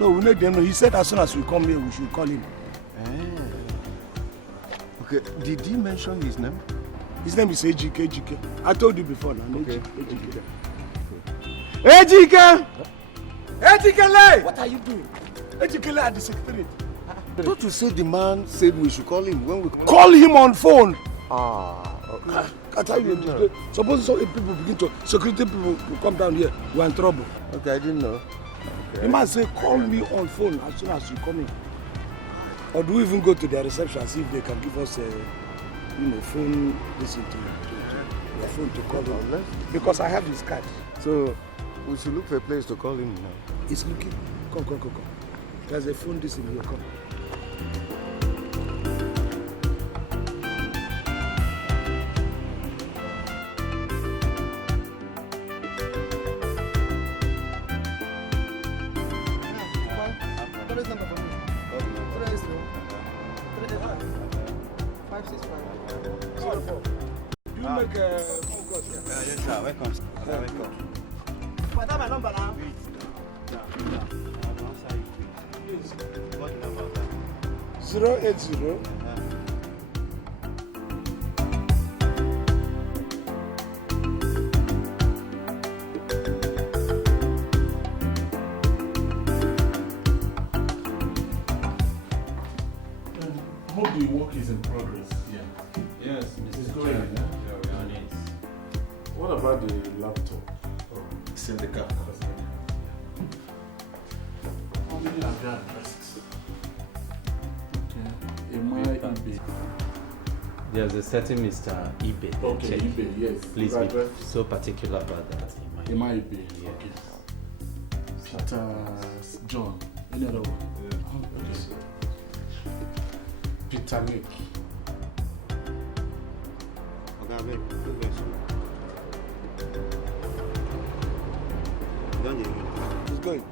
No, we need them. He said as soon as we come here, we should call him. Okay, did he mention his name? His name is Ejike. I told you before now. Okay. Ejike! Ejike! What are you doing? Ejike at the secretariat. Don't you say the man said we should call him when we come? Call him on phone. Okay. I tell you, suppose some people begin to, security people will come down here, we're in trouble. Okay, I didn't know. Okay. The man say, call me on phone as soon as you come in. Or do we even go to their reception and see if they can give us a, phone, listen to their phone to call him. Because I have his card. So, we should look for a place to call him now. He's looking. Come. There's a phone this in here, come. Welcome. What my number now? What number? 080. Hope the work is in progress. Yeah. Yes, It's Mr. going. Chairman. Yeah? Yeah, we're on it. What about the laptop? It's in the car. Maybe I'll go and rest. Okay. Am I Ibe? There's a certain Mr. Ibe. Okay, Ibe, yes. Please Right, be right. so particular about that. Am I Ibe? Yeah. Okay. Peter John. Any other one? Okay. Peter Nick. He's going.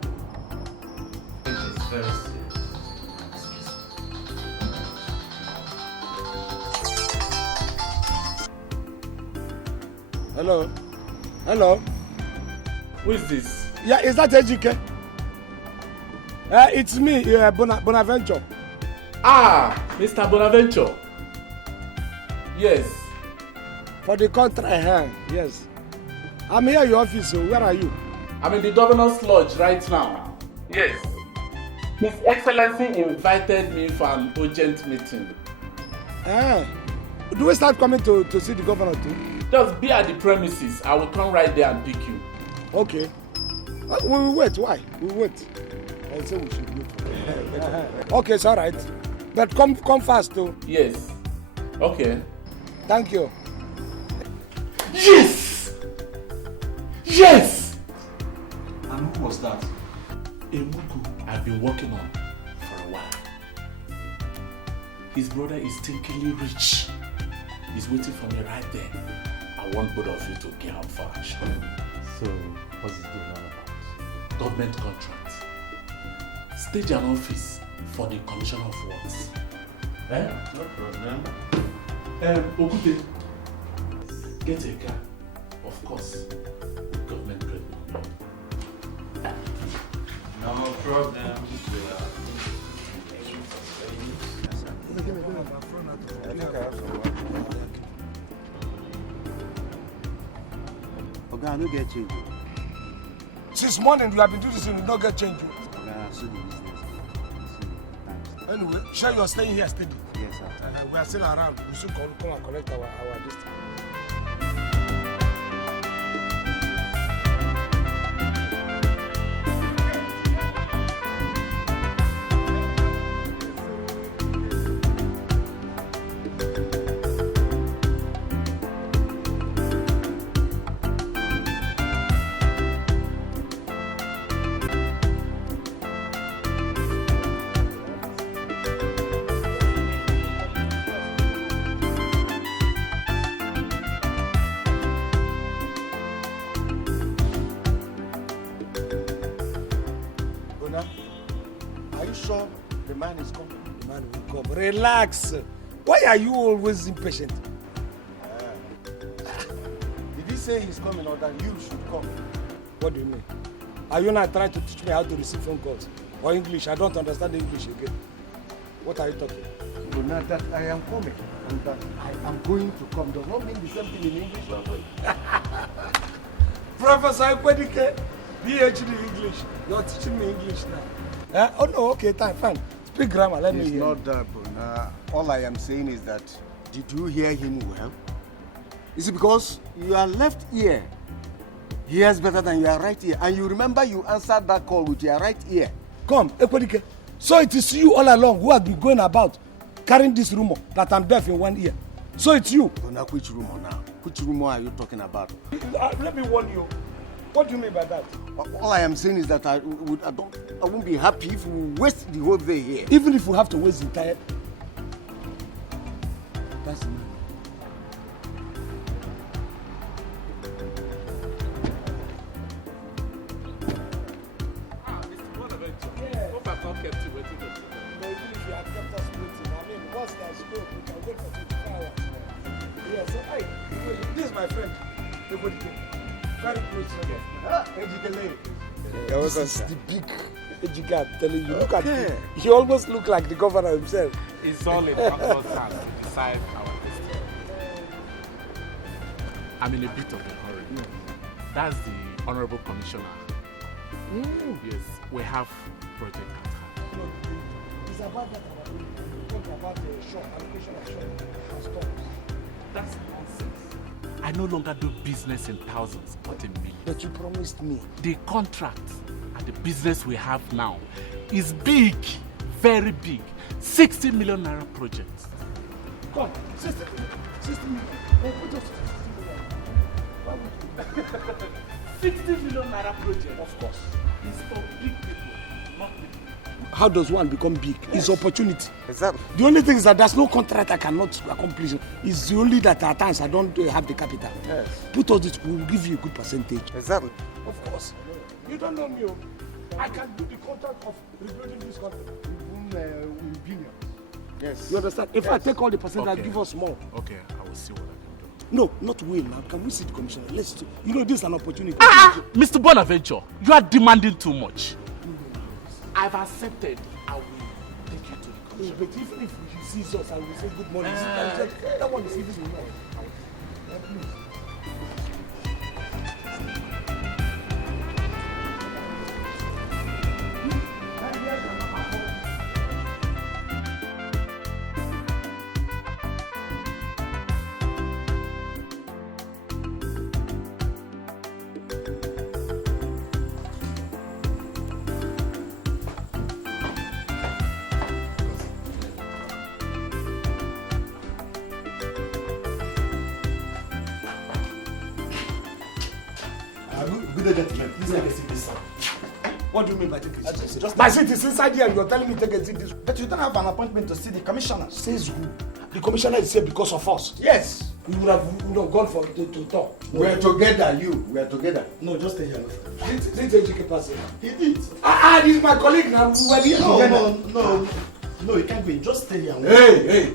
She's very serious. Hello? Hello? Who is this? Yeah, is that Ejike? It's me, Bonaventure. Ah, Mr. Bonaventure. Yes. For the contract, yes. I'm here at your office, so where are you? I'm in the governor's lodge right now. Yes. His Excellency invited me for an urgent meeting. Do we start coming to see the governor too? Just be at the premises. I will come right there and pick you. Okay. We will wait. Why? We will wait. I say we should wait. Okay, it's all right. But come fast too. Yes. Okay. Thank you. Yes! Yes! And who was that? A Mugu I've been working on for a while. His brother is stinkingly rich. He's waiting for me right there. I want both of you to gear up for action. So, what's this deal all about? Government contract. Stage an office for the Commissioner of Works. Eh? No problem. Ogude, get a car. Of course, with government credit. No problem. Okay, I don't get change. Since morning you have been doing this and you don't get change. Okay, I see the business. Thanks. Anyway, sure you are staying here steady. Yes, sir. We are still around. We should come and collect our distance. Are you sure the man is coming? The man will come. Relax. Why are you always impatient? Did he say he's coming or that you should come? What do you mean? Are you not trying to teach me how to receive phone calls? Or English? I don't understand English again. What are you talking? Well, now that I am coming and that I am going to come does not mean the same thing in English language. Professor Ikwedike, PhD in English. You're teaching me English now. Oh no, okay, fine. Speak grammar, let me hear. It's not that, but all I am saying is that, did you hear him well? Is it because your left ear hears better than your right ear? And you remember you answered that call with your right ear. Come, Ekwedike. So it is you all along who have been going about carrying this rumor that I'm deaf in one ear. So it's you. But now, which rumor now? Which rumor are you talking about? Let me warn you. What do you mean by that? All I am saying is that I won't be happy if we waste the whole day here. Even if we have to waste the entire... That's the man. Mr. Bonaventure. Yeah. Hope I've not kept you waiting. No, even if you have kept us waiting, I mean, once there's scope, we can wait for 24 hours. Yeah, so, hey, this is my friend, Ekwedike. Very great Ejike. This is the big Ejike, I'm telling you. Look at him. He almost looks like the governor himself. It's all in God's hands to decide our destiny. I'm in a bit of a hurry. That's the Honorable Commissioner. Yes, we have project at hand. It's about that. We talk about the shop, allocation of shop and stores. That's nonsense. I no longer do business in thousands, but in millions. But you promised me. The contract and the business we have now is big, very big. 60 million naira project. Come, 60 million. Hey, put us 60 million naira project. Of course. It's for big people, not big. How does one become big? Yes. It's opportunity. Exactly. The only thing is that there's no contract I cannot accomplish. It's the only that at times I don't have the capital. Yes. Put us this, we'll give you a good percentage. Exactly. Of course. You don't know me. I can do the contract of rebuilding this country in billions. Yes. You understand? If I take all the percentage, Okay. I'll give us more. Okay, I will see what I can do. No, not will now. Can we see the commissioner? Let's do. You know, this is an opportunity. Mr. Bonaventure, you are demanding too much. I've accepted. I will take you to the commissioner. But even if he sees us and we say good morning, that one is even more. Please. Good gentlemen, please take a seat this side. What do you mean by take a seat? Just My seat is inside here and you're telling me take a seat this way. But you don't have an appointment to see the commissioner. Says who? The commissioner is here because of us. Yes. We would have gone for to talk. We are together, we are together. No, just stay here. Didn't Ejike pass here? He did. This is my colleague now. We were here together. No, you can't go in. Just stay here. Hey!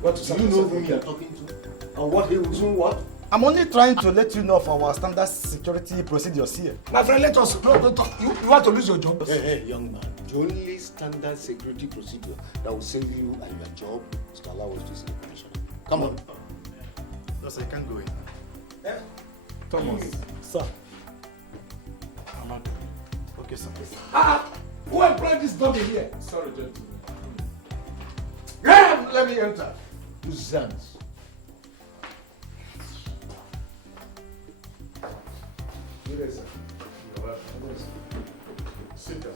What Do you know whom you are talking to? And what he was doing what? I'm only trying to let you know of our standard security procedures here. My friend, let us don't talk. You want to lose your job? Hey, young man. The only standard security procedure that will save you and your job is to allow us to see the commissioner. Come on. Just I can't go in. Eh? Thomas. Sir. I'm not. Okay, sir. Who employed this dummy here? Sorry, gentlemen. Yeah, let me enter. Nuisance. Yes, sir. You're welcome. Sit down.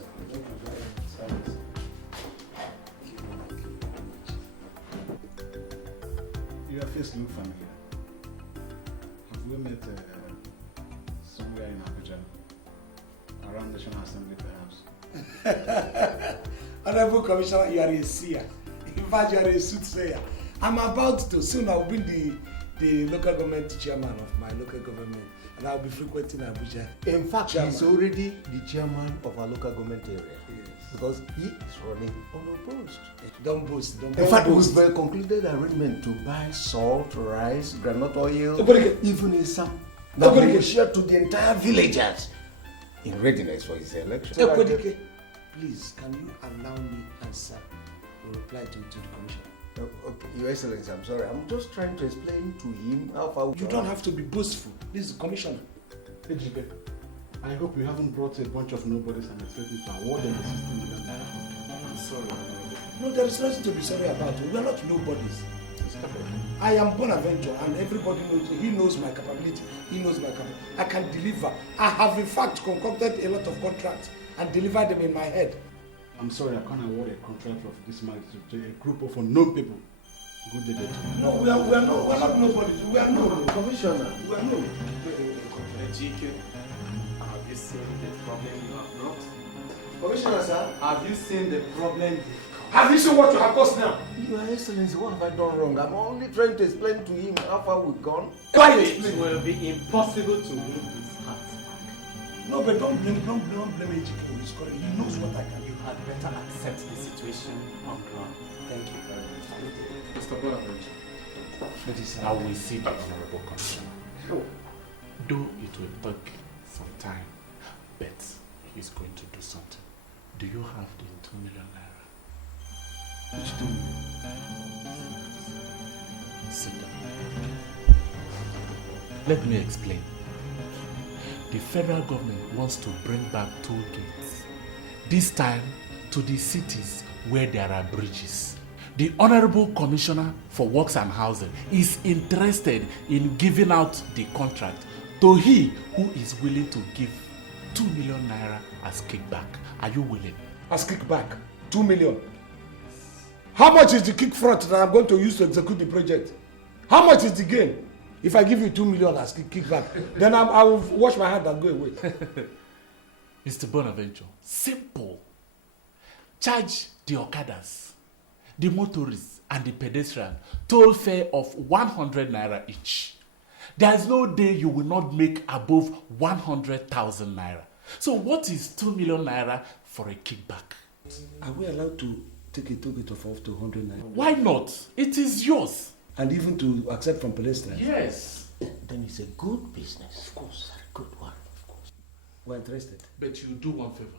Your face looks familiar. Have we met somewhere in Abuja? Around the National Assembly, perhaps? Honorable Commissioner, you are a seer. In fact, you are a soothsayer. I'm about to. Soon I will be the local government chairman of my local government. And I'll be frequenting Abuja. In fact, Chairman. he's already the chairman of our local government area. Yes. Because he is running unopposed. Don't boast. Don't In fact, boast. we've concluded arrangement to buy salt, rice, groundnut oil, Okorike. even a some that we Okorike. will share to the entire villagers in readiness for his election. Ekodike, please, can you allow me answer or reply to the commissioner? Okay, Your Excellency, I'm sorry. I'm just trying to explain to him how far we You don't have to be boastful. This is the commissioner. Ejike, I hope you haven't brought a bunch of nobodies and expect me to award them the 60 million naira. I'm sorry. No, there is nothing to be sorry about. We are not nobodies. I am Bonaventure and everybody knows, he knows my capability. He knows my capability. I can deliver. I have in fact concocted a lot of contracts and delivered them in my head. I'm sorry, I can't award a contract of this magnitude to a group of unknown people. Good day, gentlemen. No, we are not nobodies. We are no. Commissioner. We are no. GQ, have you seen the problem you have brought? Commissioner, sir. Have you seen the problem? Have you seen what you have caused now? Your Excellency, what have I done wrong? I'm only trying to explain to him how far we've gone. It will be impossible to win his heart. No, but don't blame HK. He's correct. He knows what I can do. You had better accept the situation on ground. Thank you very much. Mr. Bonaventure, I will see the Honorable Commissioner. Though it will take some time, but he's going to do something. Do you have the 2 million naira? Which 2 million? Sit down. Let me explain. The federal government wants to bring back toll gates. This time to the cities where there are bridges. The Honorable Commissioner for Works and Housing is interested in giving out the contract to he who is willing to give 2 million naira as kickback. Are you willing? As kickback, 2 million. How much is the kick front that I'm going to use to execute the project? How much is the gain? If I give you 2 million as kickback, then I will wash my hand and go away. Mr. Bonaventure, simple. Charge the Okadas, the motorists, and the pedestrian toll fare of 100 naira each. There is no day you will not make above 100,000 naira. So what is 2 million naira for a kickback? Are we allowed to take a tollgate of up to 100 naira? Why not? It is yours. And even to accept from pedestrians? Yes. Then it's a good business. Of course, a good one. Of course. We're interested. But you do one favor.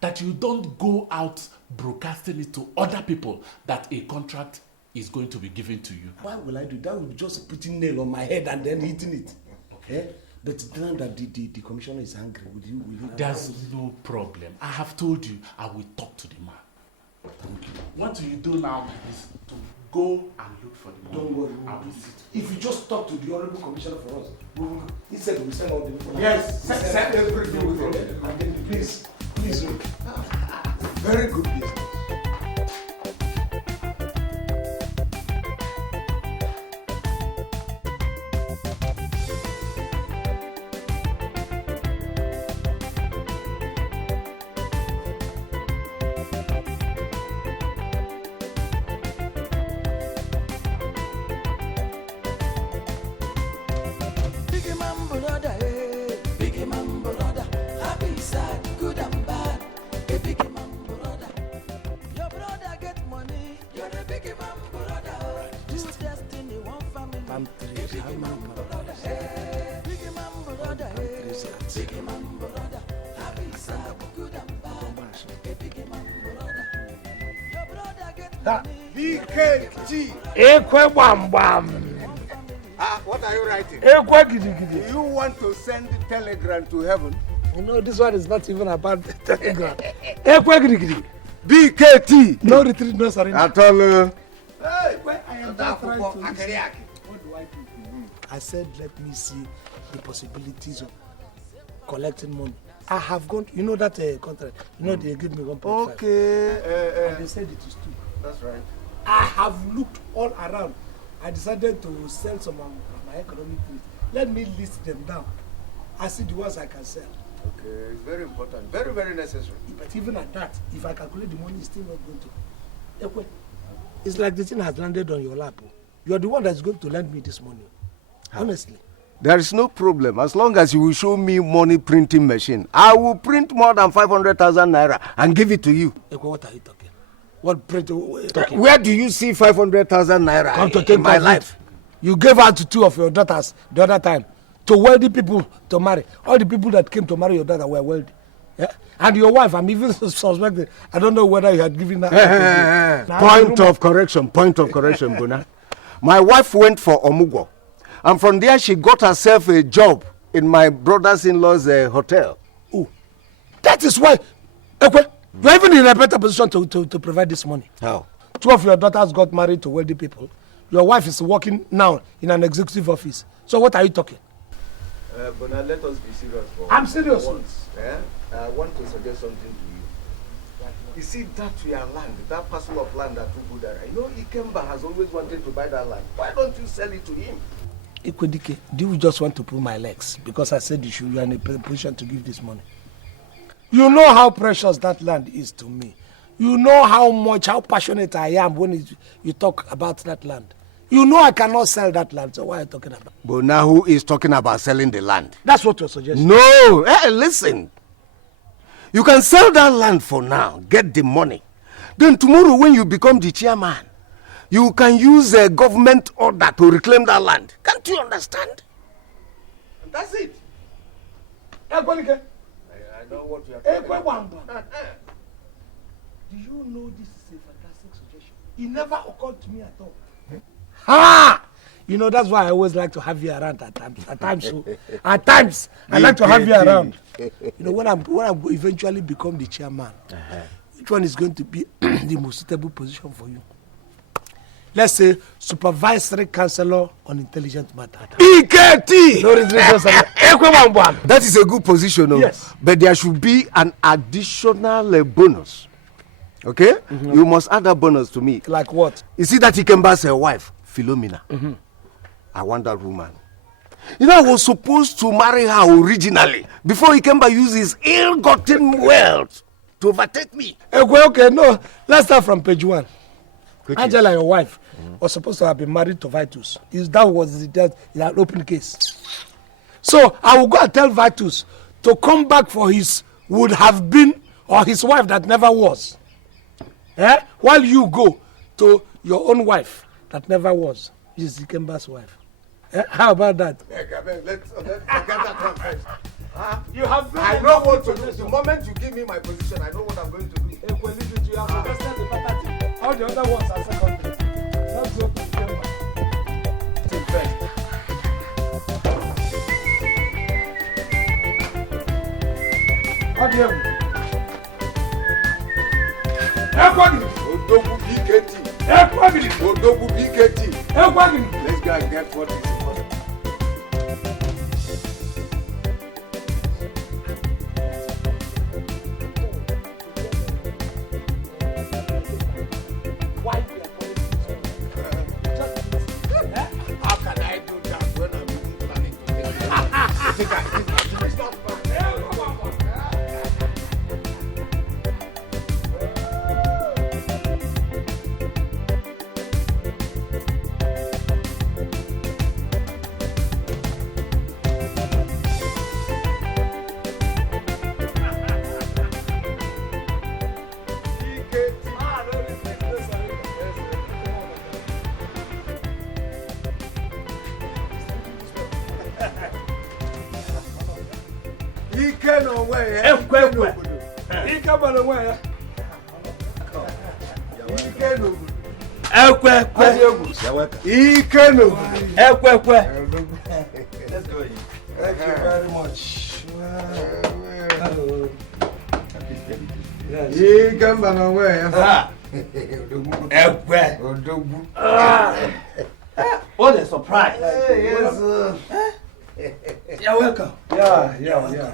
That you don't go out broadcasting it to other people that a contract is going to be given to you. Why will I do that? Will be just putting nail on my head and then hitting it. Okay. But now that the commissioner is angry, will you There's no problem. I have told you I will talk to the man. Thank you. What you do now is to go and look for the money. Don't worry. I will sit. If you just talk to the honorable commissioner for us, he said we send all the people. Yes, send everything with him. And then please. Very good business. Ekwe bam bam. What are you writing? Ekwe gidi gidi. Do you want to send the telegram to heaven? You know, this one is not even about the telegram. Ekwe gidi gidi. BKT. No retreat, no surrender. At all. Hey, I am just trying to listen. What do I do? I said, let me see the possibilities of collecting money. I have gone, you know that contract, you know they give me 1.5. Okay. And they said it is 2. That's right. I have looked all around. I decided to sell some of my economic things. Let me list them down. I see the ones I can sell. Okay, it's very important. Very, very necessary. But even at that, if I calculate the money, it's still not going to. It's like the thing has landed on your lap. You're the one that's going to lend me this money. Honestly. There is no problem. As long as you will show me money printing machine, I will print more than 500,000 naira and give it to you. What are you talking? What print? Talking? Where do you see 500,000 naira Come to in my life? You gave out to 2 of your daughters the other time to wealthy people to marry. All the people that came to marry your daughter were wealthy. Yeah? And your wife, I'm even suspecting. I don't know whether you had given her. Point of correction, Bona. My wife went for Omugo. And from there, she got herself a job in my brother's-in-law's hotel. Oh, that is why. Okay, you're even in a better position to provide this money. How? 2 of your daughters got married to wealthy people. Your wife is working now in an executive office. So what are you talking? But now let us be serious. I'm serious. Once, I want to suggest something to you. You see that your land, that parcel of land that Ubudara, you know Ikemba has always wanted to buy that land. Why don't you sell it to him? Ikwedike, do you just want to pull my legs because I said you are in a position to give this money? You know how precious that land is to me. You know how passionate I am when you talk about that land. You know I cannot sell that land, so why are you talking about? But now who is talking about selling the land? That's what you're suggesting. No, listen. You can sell that land for now, get the money. Then tomorrow when you become the chairman, you can use a government order to reclaim that land. Can't you understand? And that's it. I know what you are talking about. Do you know this is a fantastic suggestion? It never occurred to me at all. Ha! You know, that's why I always like to have you around at times. At times, I like to have you around. You know, when I eventually become the chairman, which one is going to be the most suitable position for you? let's say, supervisory counselor on intelligent matter. EKT! No restrictions. That is a good position, no? Yes. But there should be an additional bonus. Okay? You must add that bonus to me. Like what? You see that Ikemba's wife, Philomena. I want that woman. You know, I was supposed to marry her originally before Ikemba used his ill-gotten wealth to overtake me. Okay, no. Let's start from page 1. Angela, your wife, was supposed to have been married to Vitus. That was an open case. So I will go and tell Vitus to come back for his would have been or his wife that never was. While you go to your own wife that never was. She's Ikemba's wife. How about that? Let's forget that one first. You have I know what to do. The moment you give me my position, I know what I'm going to do. You have understand the pattern. All the other ones are secondary. Let's go to Ikemba. Take first. What do you have? Odogu BKT. Odogu BKT. Let's go and get what is important. How can I do that when I'm even planning to take it? It's not fun. Let's go. Thank you very much. What a surprise. You're welcome. Yeah.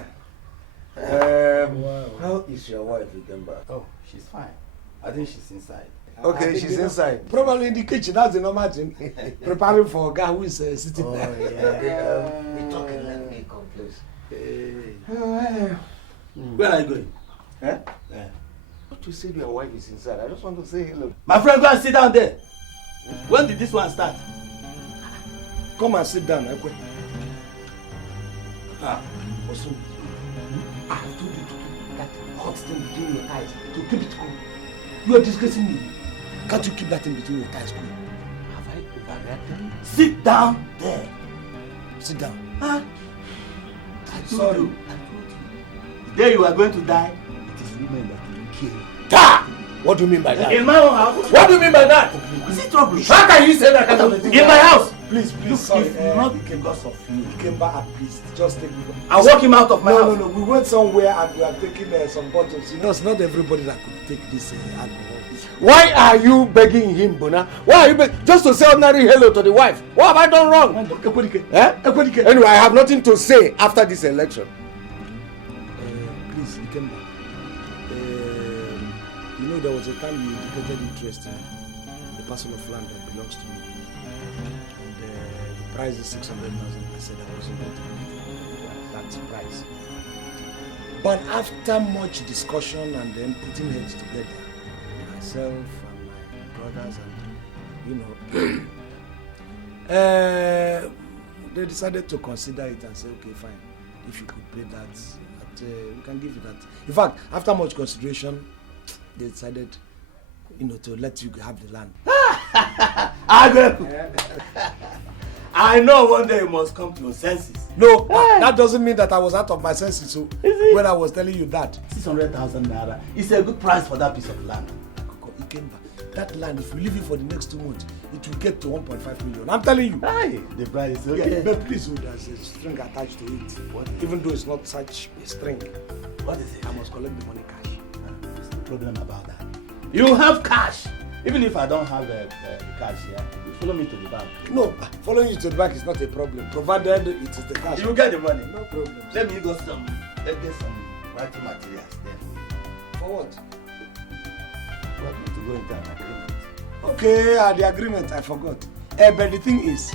How is your wife, Ikemba? Oh, she's fine. I think she's inside. Okay, she's inside. Probably in the kitchen. That's the normal thing. Preparing for a guy who is sitting there. We talking, let me come, please. Where are you going? What you say your wife is inside? I just want to say hello. My friend, go and sit down there. When did this one start? Come and sit down, Ekwe. Also, I have told you to keep that hot thing between your eyes, to keep it cool. You are disgracing me. Can't you keep that thing between your eyes cool? Have I overreacted? Sit down there. Sit down. I told you. The day you are going to die, it is women that will kill. Da! What do you mean by that? In my own house. What do you mean by that? Is it trouble? How can you say that kind of thing? In my house. Please, Look, sorry. if not because of you. Ikemba, please, just take me. I'll walk him out of my house. No. We went somewhere and we are taking some bottles. You know, it's not everybody that could take this alcohol. Why are you begging him, Bona? Why are you begging? Just to say ordinary hello to the wife. What have I done wrong? Anyway, I have nothing to say after this election. Please, Ikemba. You know, there was a time you indicated interest in the parcel of land that belongs to me. And the price is 600,000. I said I wasn't going to give that price. But after much discussion and then putting heads together, myself and my brothers and they decided to consider it and say, okay, fine, if you could pay that, we can give you that. In fact, after much consideration, they decided, to let you have the land. I know one day you must come to your senses. No, that doesn't mean that I was out of my senses. So when I was telling you that, 600,000 naira is a good price for that piece of land. That land, if you leave it for the next 2 months, it will get to 1.5 million. I'm telling you. Aye, the price is okay. Yeah, but please, there's a string attached to it. What? Even though it's not such a string. What is it? I must collect the money cash. There's no problem about that. You have cash Even if I don't have the cash here, you follow me to the bank. No, following you to the bank is not a problem, provided it is the cash. You get the money. No problem. Let me get some writing materials then. For what? We are going to go into an agreement. Okay, the agreement, I forgot. But the thing is,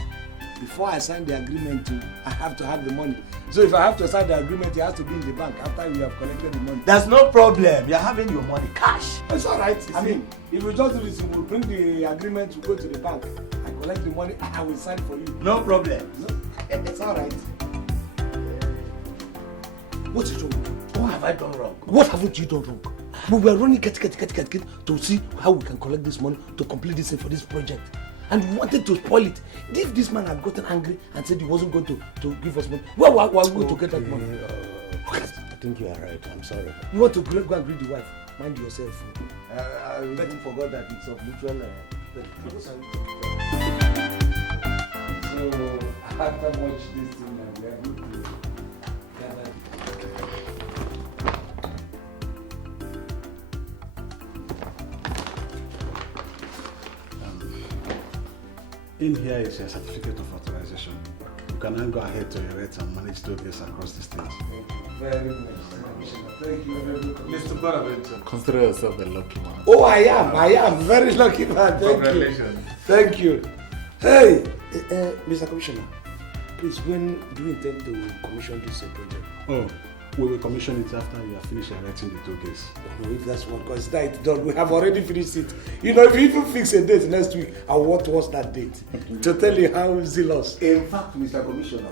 before I sign the agreement, I have to have the money. So if I have to sign the agreement, it has to be in the bank after we have collected the money. There's no problem. You're having your money cash. It's all right. I mean, if we just do this, we'll bring the agreement to go to the bank. I collect the money, I will sign for you. No problem. No? It's all right. What is wrong? What have I done wrong? What haven't you done wrong? We were running get to see how we can collect this money to complete this thing for this project. And we wanted to spoil it. If this man had gotten angry and said he wasn't going to give us money, where were we going to get that money? I think you are right. I'm sorry. You want to go and greet the wife? Mind yourself. I even forgot that it's of mutual. So after watch this thing, we are going to gather. In here is your certificate of authorization. You can now go ahead to erect and manage tollgates across the state. Thank you very much. Thank you very much. Mr. Bonaventure, consider yourself a lucky man. Oh, I am very lucky man. Thank Congratulations. you. Thank you. Hey, Mr. Commissioner, please, when do you intend to commission this project? Oh, we will commission it after we have finished erecting the tollgates. No, if that's what, because it's done. We have already finished it. You know, if you even fix a date next week, I want what's that date to tell you how zealous. In fact, Mr. Commissioner,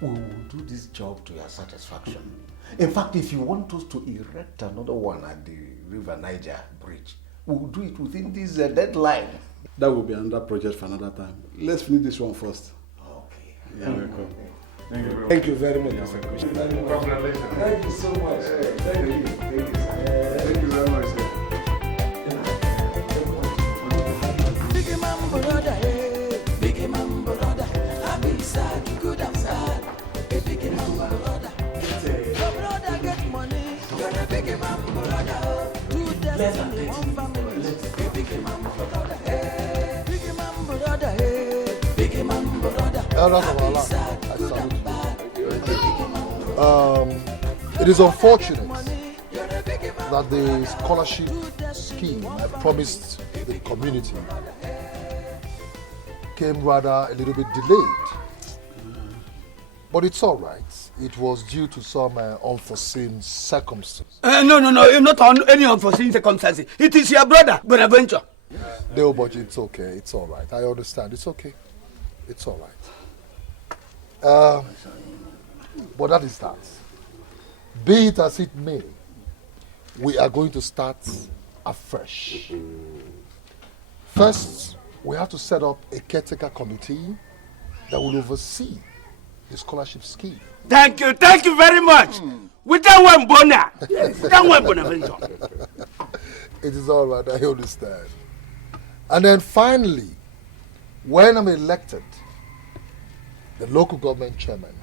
we will do this job to your satisfaction. In fact, if you want us to erect another one at the River Niger Bridge, we will do it within this deadline. That will be another project for another time. Let's finish this one first. Okay. Yeah, welcome. Thank you very much, Mr. Commissioner. Congratulations. Thank you so much. Thank you. Thank you very much, sir. Biggie man brother, biggie man brother, I be sad, good and sad. Biggie man brother, your brother get money, you're a biggie man brother. Two destiny, one family. Biggie man brother, biggie man brother, biggie man brother. I be sad, good and bad. It is unfortunate that the scholarship scheme I promised the community came rather a little bit delayed. But it's all right. It was due to some unforeseen circumstances. No, not on any unforeseen circumstances. It is your brother, Bonaventure. No, but it's okay. It's all right. I understand. It's okay. It's all right. But that is that. Be it as it may, we are going to start afresh. First, we have to set up a caretaker committee that will oversee the scholarship scheme. Thank you very much. We don't want Bona. Yes, we don't want Bonaventure. It is all right, I understand. And then finally, when I'm elected, the local government chairman,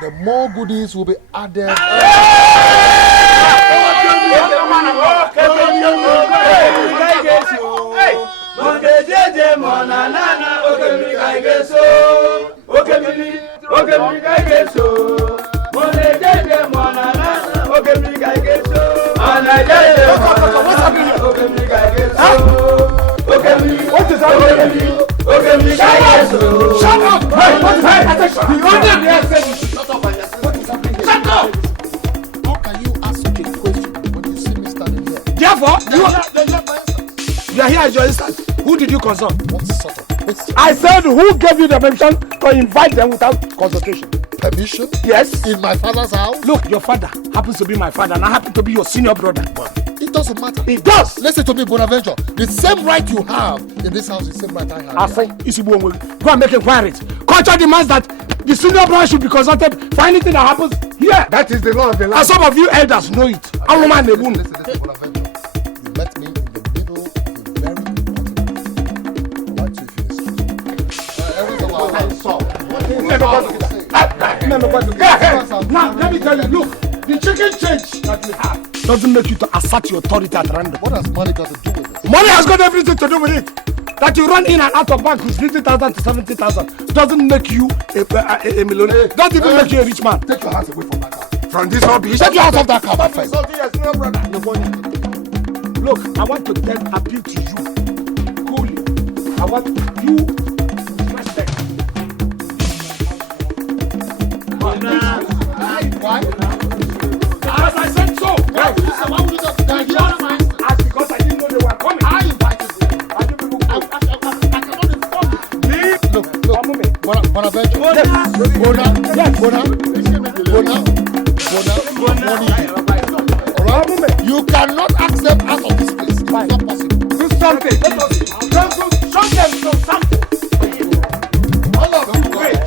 the more goodies will be added. What is happening? Shut up! Hey, what is happening? Shut up! How can you ask a question when you see me standing here? Therefore, you are here as your instant. Who did you consult? What sort of question? I said, who gave you the permission to invite them without consultation? Permission? Yes. In my father's house? Look, your father happens to be my father, and I happen to be your senior brother. It doesn't matter. It does. Listen to me, Bonaventure. The same right you have in this house is the same right I have. I say, Isibuonwe, go and make inquiries. Culture demands that the senior brother should be consulted for anything that happens here. That is the law of the land. And some of you elders know it. Listen, Bonaventure. You met me in the middle of a very important meeting. Why don't you Now, let me tell you, look, the chicken change that we have doesn't make you to assert your authority at random. What has money got to do with this? Money has got everything to do with it. That you run in and out of bank with 50,000 to 70,000 doesn't make you a millionaire. Don't even make you a rich man. Take your hands away from that car. From this rubbish. Take your hands off that car, my friend. Look, I want to appeal to you coolly. I want you to respect. Why? Because I said so. Why would you just because I didn't know they were coming. I invited them. I cannot inform you. Look, Bonaventure. Alright? You cannot accept out of this place. It's not possible. Do something. Let us see. Show them something. All of you, wait.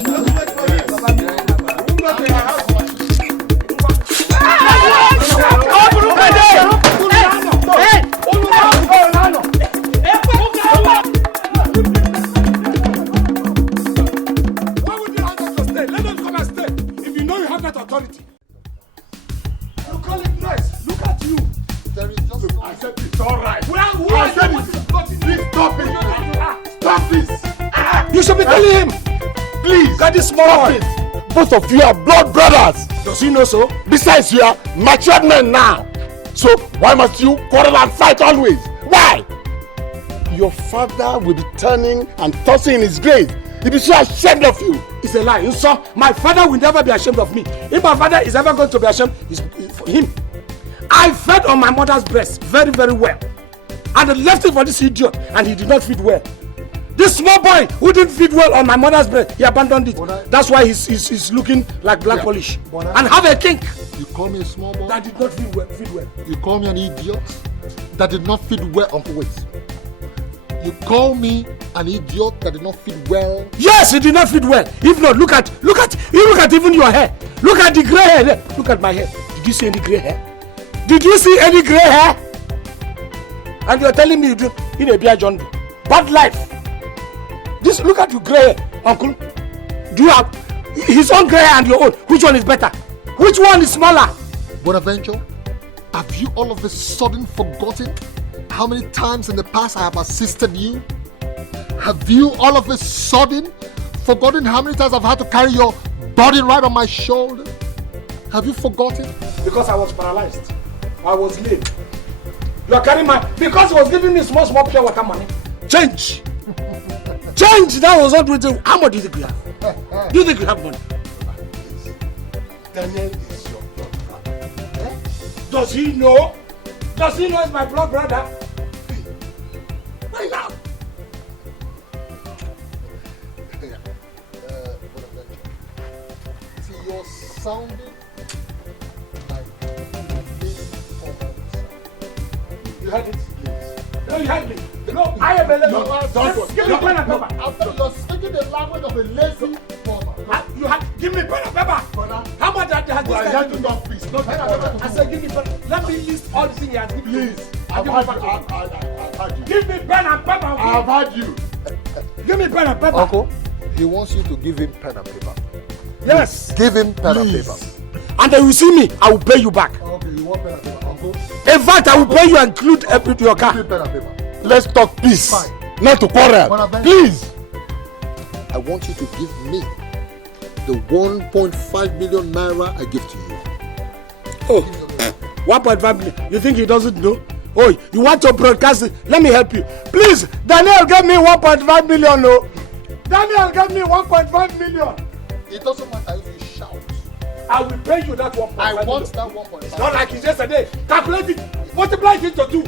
Authority. You call it noise. Look at you. There is just I said it's all right. Well, I said it. Please stop it. Stop this. You should be telling him. Please. Got this small one. both of you are blood brothers. Does he know so? Besides, you are matured men now. So why must you quarrel and fight always? Why? Your father will be turning and tossing in his grave. He'll be so ashamed of you. It's a lie. You saw, my father will never be ashamed of me. If my father is ever going to be ashamed, it's for him. I fed on my mother's breast very, very well. And I left it for this idiot, and he did not feed well. This small boy who didn't feed well on my mother's breast, he abandoned it. That's why he's looking like black polish. And have a kink. You call me a small boy? That did not feed well. You call me an idiot? That did not feed well? Uncle, wait. You call me an idiot that did not feed well? Yes, it did not feed well. If not, look at even your hair. Look at the gray hair there. Look at my hair. Did you see any gray hair? Did you see any gray hair? And you're telling me you do in a beer John bad life. This, look at your gray hair, uncle. Do you have his own gray hair and your own? Which one is better? Which one is smaller? Bonaventure, have you all of a sudden forgotten how many times in the past I have assisted you? Have you all of a sudden forgotten how many times I've had to carry your body right on my shoulder? Have you forgotten? Because I was paralyzed. I was lame. You are carrying my... Because he was giving me small pure water money. Change. Change. That was not written. How much do you think we have? Do you think we have money? Daniel is your blood brother. Eh? Does he know? Does he know it's my blood brother? Right now. Bonaventure. See, you're sounding like you heard it? Please. No, you heard me. No, I am a lazy. Don't give me pen and paper. You're speaking the language of a lazy farmer. Give me pen and paper. Brother. How much has this guy Let me not please. No pen and paper. I said give me pen. Let me list all the things he has given me. Please. I've had you. Give me pen and paper. I've had you. Give me pen and paper. Uncle, he wants you to give him pen and paper. Yes. Give him pen and paper. And then you see me, I will pay you back. Okay, you want pen and paper, Uncle? In fact, I will pay you and include your car. Give me pen and paper. Let's talk peace. Fine. Not to quarrel. Please. I want you to give me the 1.5 million naira I give to you. Oh, 1.5 million. You think he doesn't know? Oh, you want to broadcast it? Let me help you. Please, Daniel, give me 1.5 million. No. Daniel, give me 1.5 million. It doesn't matter if you shout. I will pay you that 1.5 I million. want that 1.5. Not like it's yesterday. Calculate it. Multiply it into 2.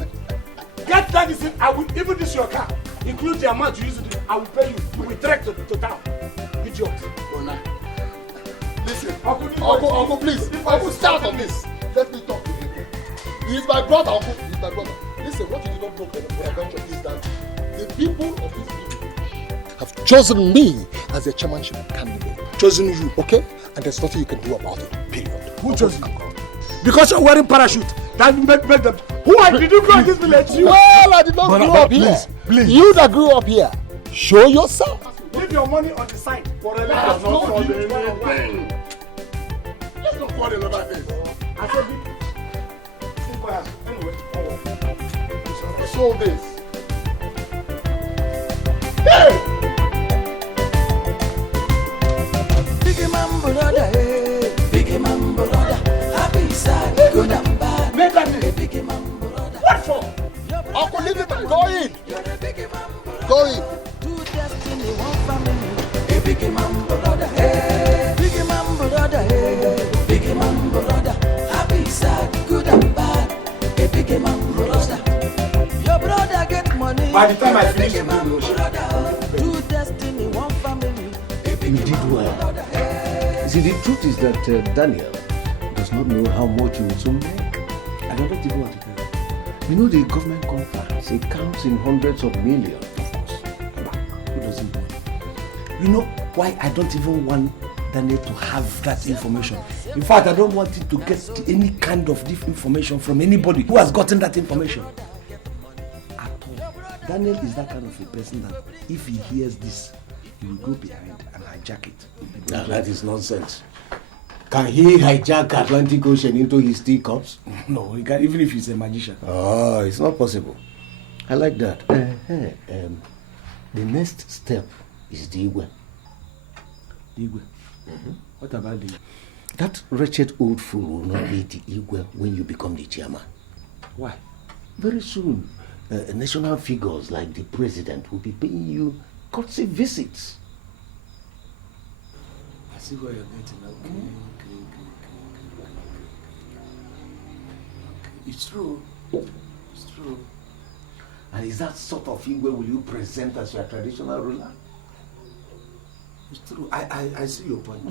Get that is it. I will even this your car. Include the amount you use it. I will pay you. You will trek to town. Idiot. Listen, Uncle, please. Uncle, start on this. Let me talk to him. He's my brother, Uncle. He's my brother. Listen, what you do not know, Bonaventure, is that the people of this village have chosen me as their chairmanship candidate. Chosen you. Okay? And there's nothing you can do about it. Period. Who chose you? Because you're wearing parachute. That make them. Did you grow up this village? Well, I did not grow up here. Please. You that grew up here, show yourself. Leave your money on the side for a Let's not quarrel about this. I said, anyway. So this. Go in. Go in. Two destiny, one family. A big man brother, hey. Big man brother, hey. Big man brother. Happy, sad, good and bad. A big man brother. Your brother get money. By the time I finish the brother. Two destiny, one family. A big You did well. See, the truth is that Daniel does not know how much you will soon make. I don't even want to tell you. You know the government contracts, it counts in hundreds of millions, of course. Who doesn't know? You know why I don't even want Daniel to have that information? In fact, I don't want him to get any kind of this information from anybody who has gotten that information. At all. Daniel is that kind of a person that if he hears this, he will go behind and hijack it. Now, that is nonsense. Can he hijack Atlantic Ocean into his teacups? No, he can't, even if he's a magician. Oh, it's not possible. I like that. The next step is the Igwe. The Igwe? What about the... That wretched old fool will not be the Igwe when you become the chairman. Why? Very soon, national figures like the president will be paying you courtesy visits. I see where you're getting. Okay. It's true. It's true. And is that sort of Igwe will you present as your traditional ruler? It's true. I see your point.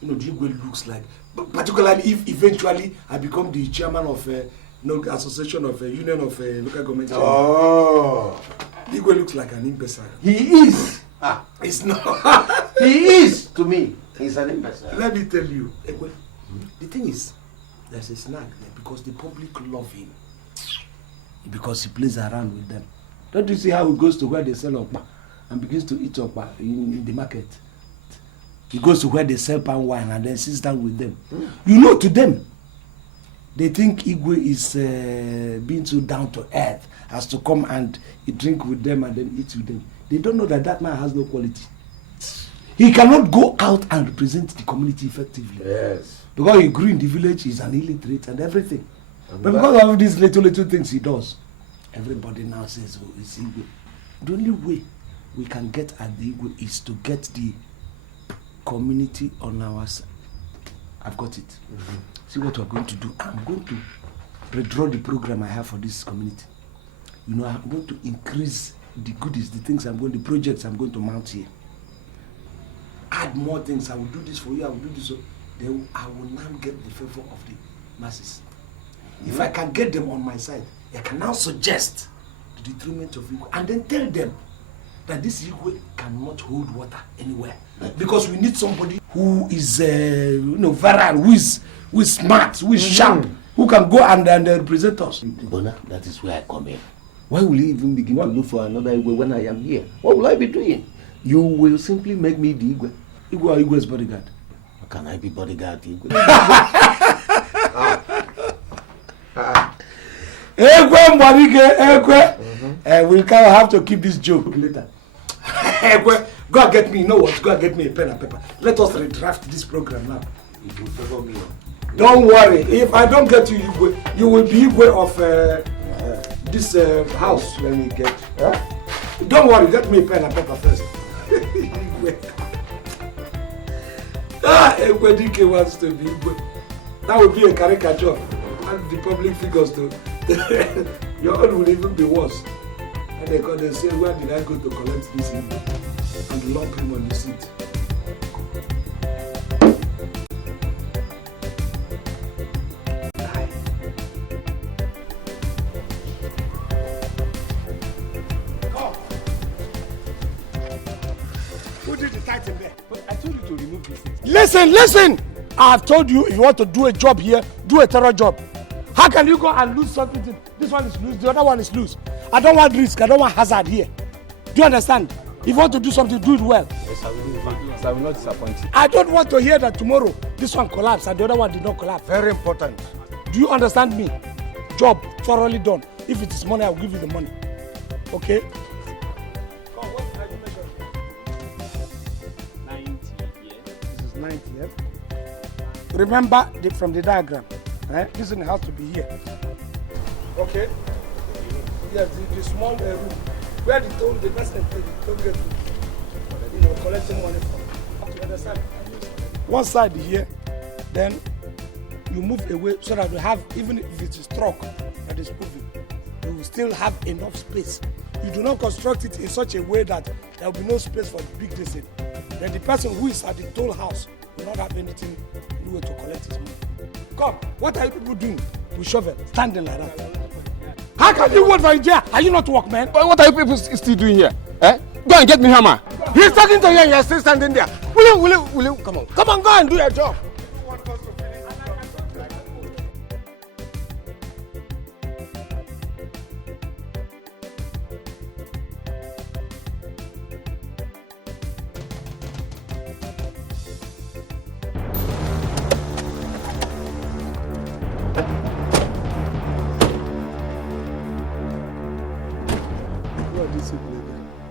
You know, the Igwe looks like, particularly if eventually I become the chairman of association of union of local government. Oh. The Igwe looks like an imbecile. He is. It's not. He is to me. He's an imbecile. Let me tell you, Igwe, the thing is, there's a snag there because the public love him. Because he plays around with them. Don't you see how he goes to where they sell okpa and begins to eat okpa in the market? He goes to where they sell palm wine and then sits down with them. You know, to them, they think Igwe is being so down to earth as to come and drink with them and then eat with them. They don't know that that man has no quality. He cannot go out and represent the community effectively. Yes. Because he grew in the village, he's an illiterate and everything. But because of these little things he does, everybody now says, oh, it's Igwe. The only way we can get at the Igwe is to get the community on our side. I've got it. See what we're going to do. I'm going to redraw the program I have for this community. You know, I'm going to increase the goodies, the projects I'm going to mount here. Add more things. I will do this for you, I will do this. So then I will now get the favor of the masses. If I can get them on my side, I can now suggest the detriment of Igwe and then tell them that this Igwe cannot hold water anywhere. Because we need somebody who is viral, who is smart, who is sharp, who can go and represent us. Bona, that is where I come in. Why will you even begin to look for another Igwe when I am here? What will I be doing? You will simply make me the Igwe. Igwe or Igwe's bodyguard. How can I be bodyguard to Igwe? We can have to keep this joke later. Go and get me, you know what? Go and get me a pen and paper. Let us redraft this program now. It will favor me. Don't worry. If I don't get you, Igwe, you will be Igwe of this house. Let me get. Don't worry. Get me a pen and paper first. Igwe DK wants to be Igwe. That would be a caricature. And the public figures too. Your own will even be worse. And they say, where did I go to collect this Igwe? And lump him on the seat. Who did the title there? But I told you to remove this. Listen! I have told you if you want to do a job here, do a thorough job. How can you go and lose something? This one is loose, the other one is loose. I don't want risk, I don't want hazard here. Do you understand? If you want to do something, do it well. Yes, I will do it. I will not disappoint you. I don't want to hear that tomorrow this one collapsed and the other one did not collapse. Very important. Do you understand me? Job thoroughly done. If it is money, I will give you the money. Okay? Come, what are you measuring? 90, yeah. This is 90, yeah? Remember from the diagram. This one has to be here. Okay? Yes, the small room where the person pay the toll gate, collecting money from. You understand? One side here, then you move away so that you have, even if it is truck that is moving, you will still have enough space. You do not construct it in such a way that there will be no space for the big distance. Then the person who is at the toll house will not have anything to collect his money. Come, what are you people doing with shovel, standing like that? How can you work for a jail? Are you not workmen? But what are you people still doing here? Eh? Go and get me hammer. He's talking to you and you're still standing there. Will you? Come on, go and do your job.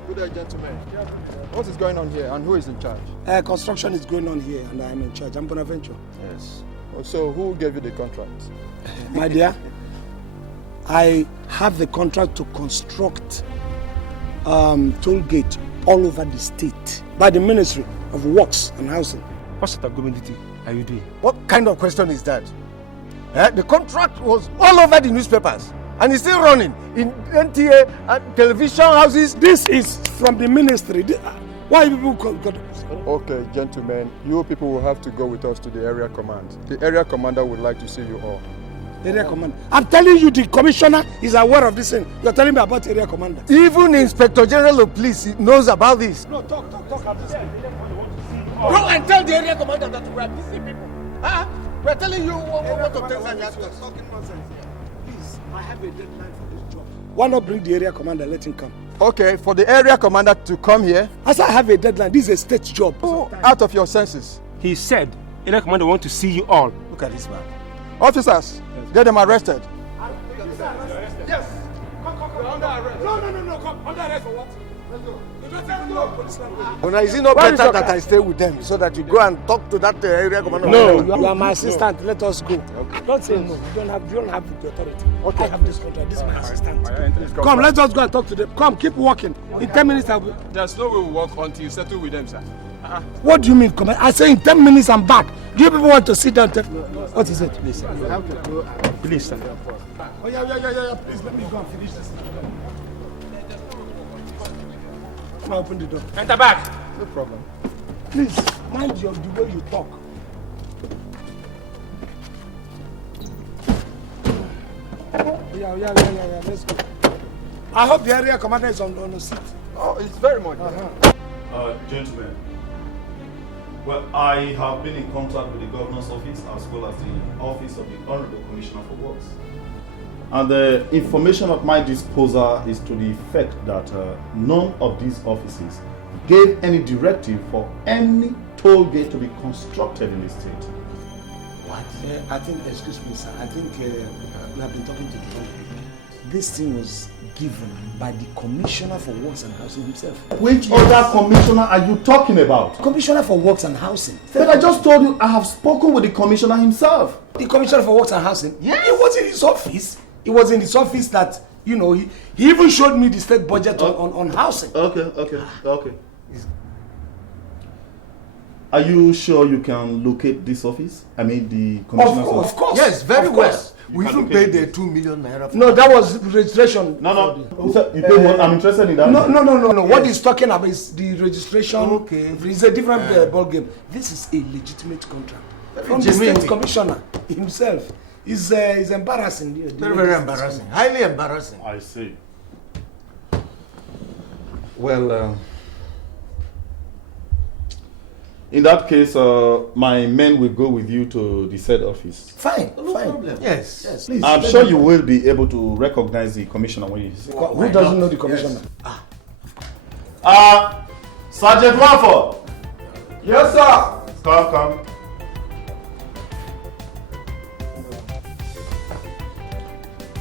Good day, gentlemen. What is going on here and who is in charge? Construction is going on here and I am in charge. I'm Bonaventure. Yes. So who gave you the contract? My dear, I have the contract to construct toll gate all over the state by the Ministry of Works and Housing. What sort of government are you doing? What kind of question is that? The contract was all over the newspapers. And it's still running in NTA and television houses. This is from the ministry. Why people got? Okay, gentlemen, you people will have to go with us to the area command. The area commander would like to see you all. Area commander. I'm telling you, the commissioner is aware of this thing. You're telling me about area commander. Even Inspector General of Police knows about this. No, talk. Go and tell the area commander that we are busy people. We're telling you what to tell and you're talking nonsense here. I have a deadline for this job. Why not bring the area commander, let him come? Okay, for the area commander to come here. As I have a deadline, this is a state job. Out of your senses. He said, area commander want to see you all. Look at this man. Officers, get them arrested. Yes. Come. You're under arrest. No. Come. Under arrest for what? Let's go. Is it not better that I stay with them so that you go and talk to that area commander? No, you are my assistant. Let us go. Okay. Don't say no. You don't have the authority. Okay. I have this contract. This is my assistant. Come, let us go and talk to them. Come, keep walking. In 10 minutes, I'll be... There's no way we'll walk until you settle with them, sir. What do you mean, come? I say in 10 minutes, I'm back. Do you people want to sit down? What is it? Please, sir. You have to go. Please, sir. Oh, yeah. Please, let me go and finish this. Come on, open the door. Enter back. No problem. Please, mind the way you talk. Yeah. Let's go. I hope the area commander is on the seat. Oh, it's very much. Gentlemen, well, I have been in contact with the governor's office as well as the office of the Honorable Commissioner for Works. And the information at my disposal is to the effect that none of these offices gave any directive for any toll gate to be constructed in the state. What? I think, excuse me, sir, I think we have been talking to the wrong people. This thing was given by the Commissioner for Works and Housing himself. Which other commissioner are you talking about? Commissioner for Works and Housing. But I just told you I have spoken with the commissioner himself. The Commissioner for Works and Housing? Yes. It was in his office. It was in his office that, he even showed me the state budget on housing. Okay. Are you sure you can locate this office? I mean, the commissioner's office? Of course. Yes, very well. We even paid the 2 million naira. No, that was registration. No. You paid what? I'm interested in that. No. Yes. What he's talking about is the registration. Okay. It's a different ball game. This is a legitimate contract. From the state commissioner himself. It's embarrassing. Very embarrassing. Highly embarrassing. I see. Well, in that case, my men will go with you to the said office. Fine. No problem. Yes. Please. I'm sure you will be able to recognize the commissioner when you see. Who doesn't know the commissioner? Yes. Sergeant Waffle. Yes, sir. Come.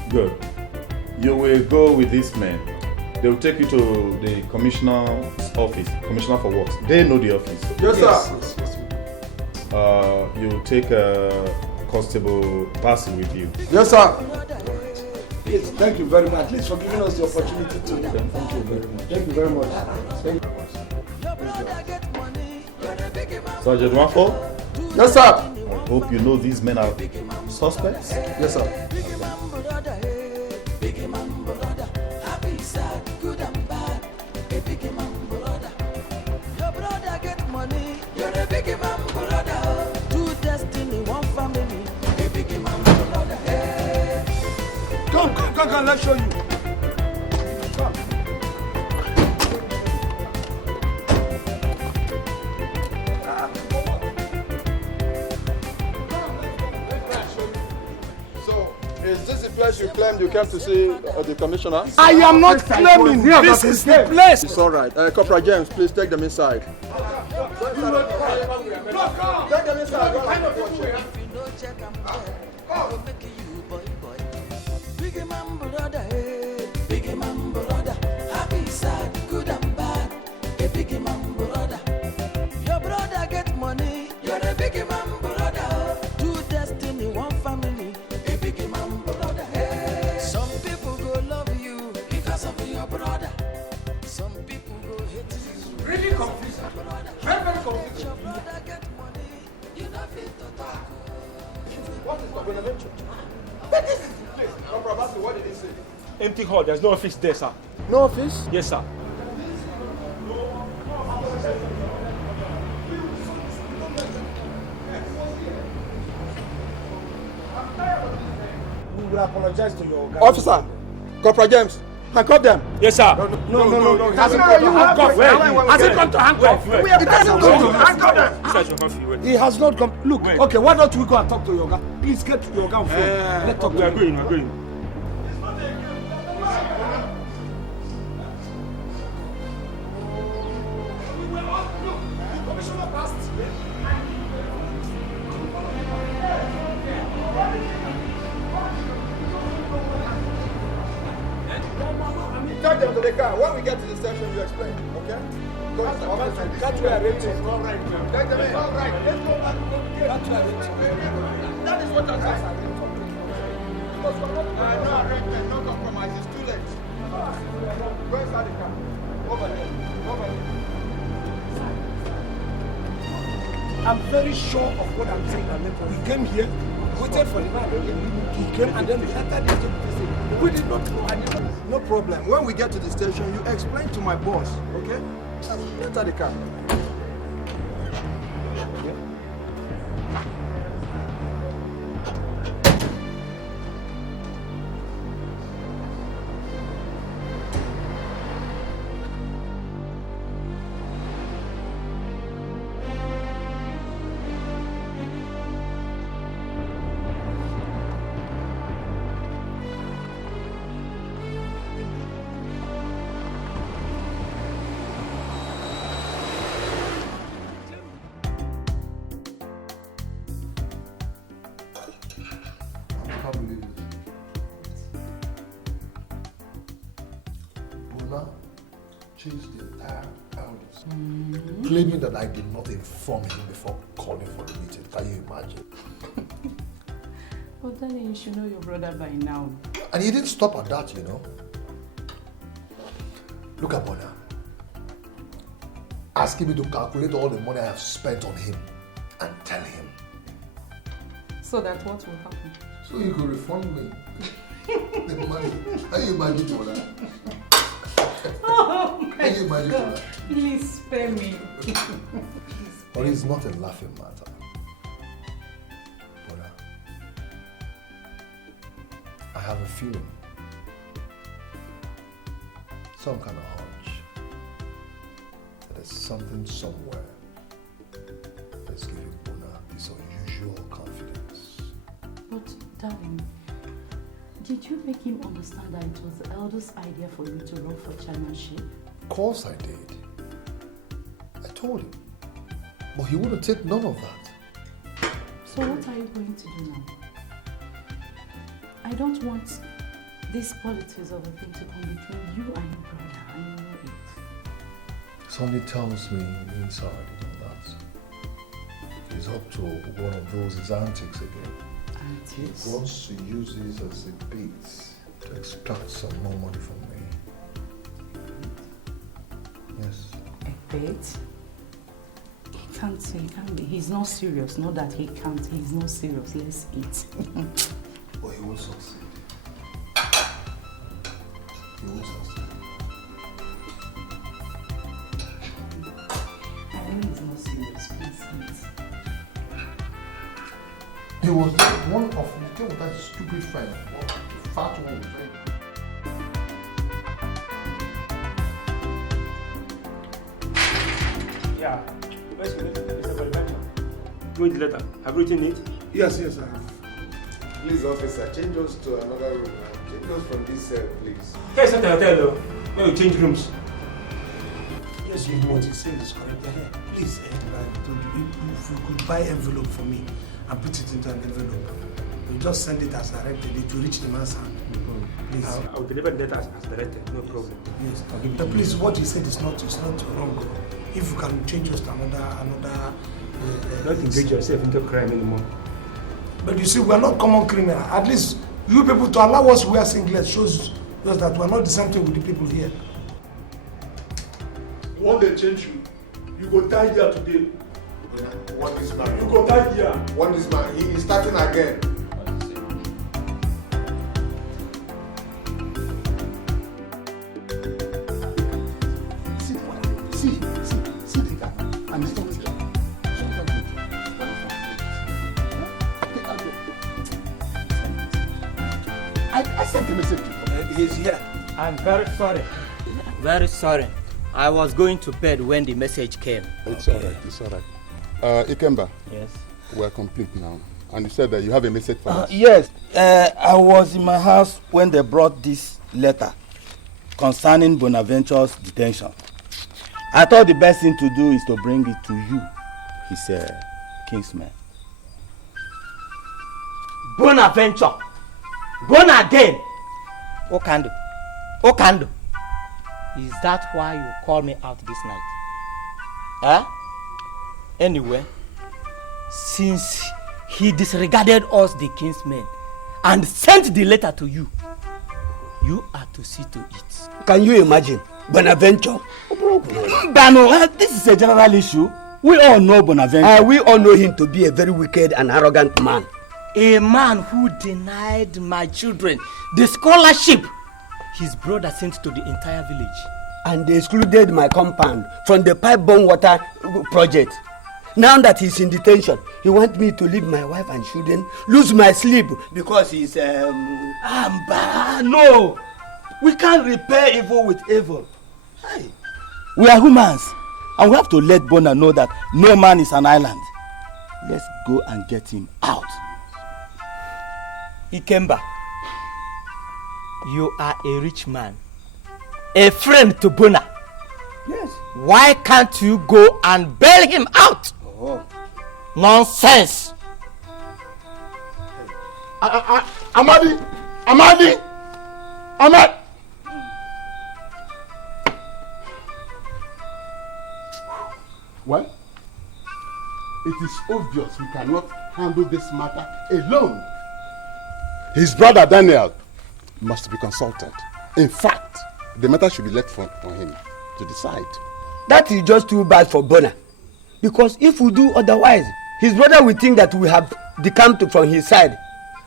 Good. You will go with these men. They will take you to the commissioner's office, Commissioner for Works. They know the office. Yes, sir. You take Constable Bassey with you. Yes, sir. Yes, thank you very much. Please for giving us the opportunity to. Thank you very much. Thank you very much. Thank you. Sergeant Wafo, Yes, sir. I hope you know these men are suspects. Yes, sir. Come, let's show you. Come. So, is this the place you claimed you came to see the commissioner? I am not claiming this is the place. It's all right. Corporal James, please take them inside. Take them inside. Big man brother, big man brother, happy, sad, good and bad. A big man brother, your brother get money. You're a big man brother, two destiny, one family. A big man brother. Some people go love you because of your brother. Some people go hate you. Really confused. Very, very confused. Your brother get money, you don't fit to talk. What is the Bonaventure? But this is the place. Corporal Basu, what did he say? Empty hall. There's no office there, sir. No office? Yes, sir. We will apologize to your guys. Officer, Corporal James, handcuff them. Yes, sir. No. It hasn't come to handcuff. Has it come to handcuff? It hasn't come to handcuff. He has not come. Look, okay, why don't we go and talk to your guy? Please get to your guy on phone. Let's talk to him. We're going. Take them to the car. When we get to the station, you explain, okay? That's where I rate it. All right. Take them in. All right. Let's go back. That's where I rate it. That is what I said. Because we're not no arrangement, no compromise. It's too late. Go inside the car. Over there. Over there. I'm very sure of what I'm saying. We came here, waited for the man. He came and then we entered the station. We did not know. No problem. When we get to the station, you explain to my boss, okay? Enter the car. Changed the entire elders, claiming that I did not inform him before calling for the meeting. Can you imagine? Well, darling, you should know your brother by now. And he didn't stop at that, you know. Look at Bona. Asking me to calculate all the money I have spent on him and tell him. So that what will happen? So you could refund me the money. Can you imagine, Bona? Oh my God. Please spare me. But it's not a laughing matter. But I have a feeling, some kind of hunch, that there's something somewhere that's giving Bona this unusual confidence. But darling, did you make him understand that it was the eldest idea for you to run for chairmanship? Of course I did. I told him. But he wouldn't take none of that. So what are you going to do now? I don't want this politics of a thing to come between you and your brother. I know it. Somebody tells me inside, that he's up to one of those his antics again. Antics? He wants to use this as a bait to extract some more money from me. Yes. A bet? He can't be. He's not serious. Not that he can't. He's not serious. Let's eat. But he will succeed. He will succeed. I know he's not serious. Please eat. He was one of the came with that stupid friend. Fat one. Yeah. Where's the letter? Mr. Bonaventure. Where's the letter? Have you written it? Yes, I have. Please, officer, change us to another room. Change us from this cell, please. Hey, it's not a hotel, though. Where you change rooms. Yes, you know what you said is correct. Please, I told you, if you could buy envelope for me and put it into an envelope, you just send it as directed. It will reach the man's hand. Please. I'll deliver the letter as directed. No problem. Yes. Please, what you said is not wrong. If you can change us to another. Don't engage yourself into crime anymore. But you see, we are not common criminal. At least you people to allow us to wear singlets shows us that we are not the same thing with the people here. One day change you. You go die here today. One is man. You go die here. One is man. He is starting again. See the guy. And he's not here. I sent a message to him. He's here. I'm very sorry. Very sorry. I was going to bed when the message came. It's alright, it's alright. Ikemba. Yes. We're complete now. And you said that you have a message for us. Yes. I was in my house when they brought this letter concerning Bonaventure's detention. I thought the best thing to do is to bring it to you, his kinsman. Bonaventure. Born again. Okando. Okando. Is that why you called me out this night? Huh? Anyway, since he disregarded us, the kinsmen, and sent the letter to you, you are to see to it. Can you imagine? Bonaventure? Bano, this is a general issue. We all know Bonaventure. We all know him to be a very wicked and arrogant man. A man who denied my children the scholarship his brother sent to the entire village. And they excluded my compound from the pipe-borne water project. Now that he's in detention, he wants me to leave my wife and children, lose my sleep because he's no, we can't repay evil with evil. Hey. We are humans, and we have to let Bona know that no man is an island. Let's go and get him out. Ikemba, you are a rich man, a friend to Bona. Yes. Why can't you go and bail him out? Oh. Nonsense. Amadi! Well, it is obvious we cannot handle this matter alone. His brother Daniel must be consulted. In fact, the matter should be left for him to decide. That is just too bad for Bona. Because if we do otherwise, his brother will think that we have decamped from his side.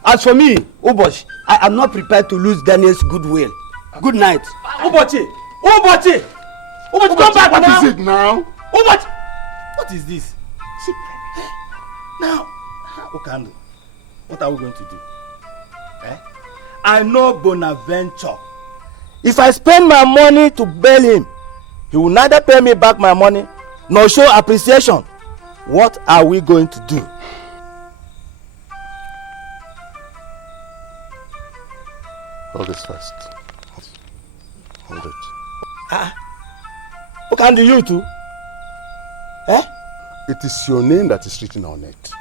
As for me, Obosh, I am not prepared to lose Daniel's goodwill. Good night. Obochi, come back What now. is it now? Obochi. What is this? Now, Okando, what are we going to do? I know Bonaventure. If I spend my money to bail him, he will neither pay me back my money nor show appreciation. What are we going to do? Hold this first. Hold it. Okando, you too? It is your name that is written on it.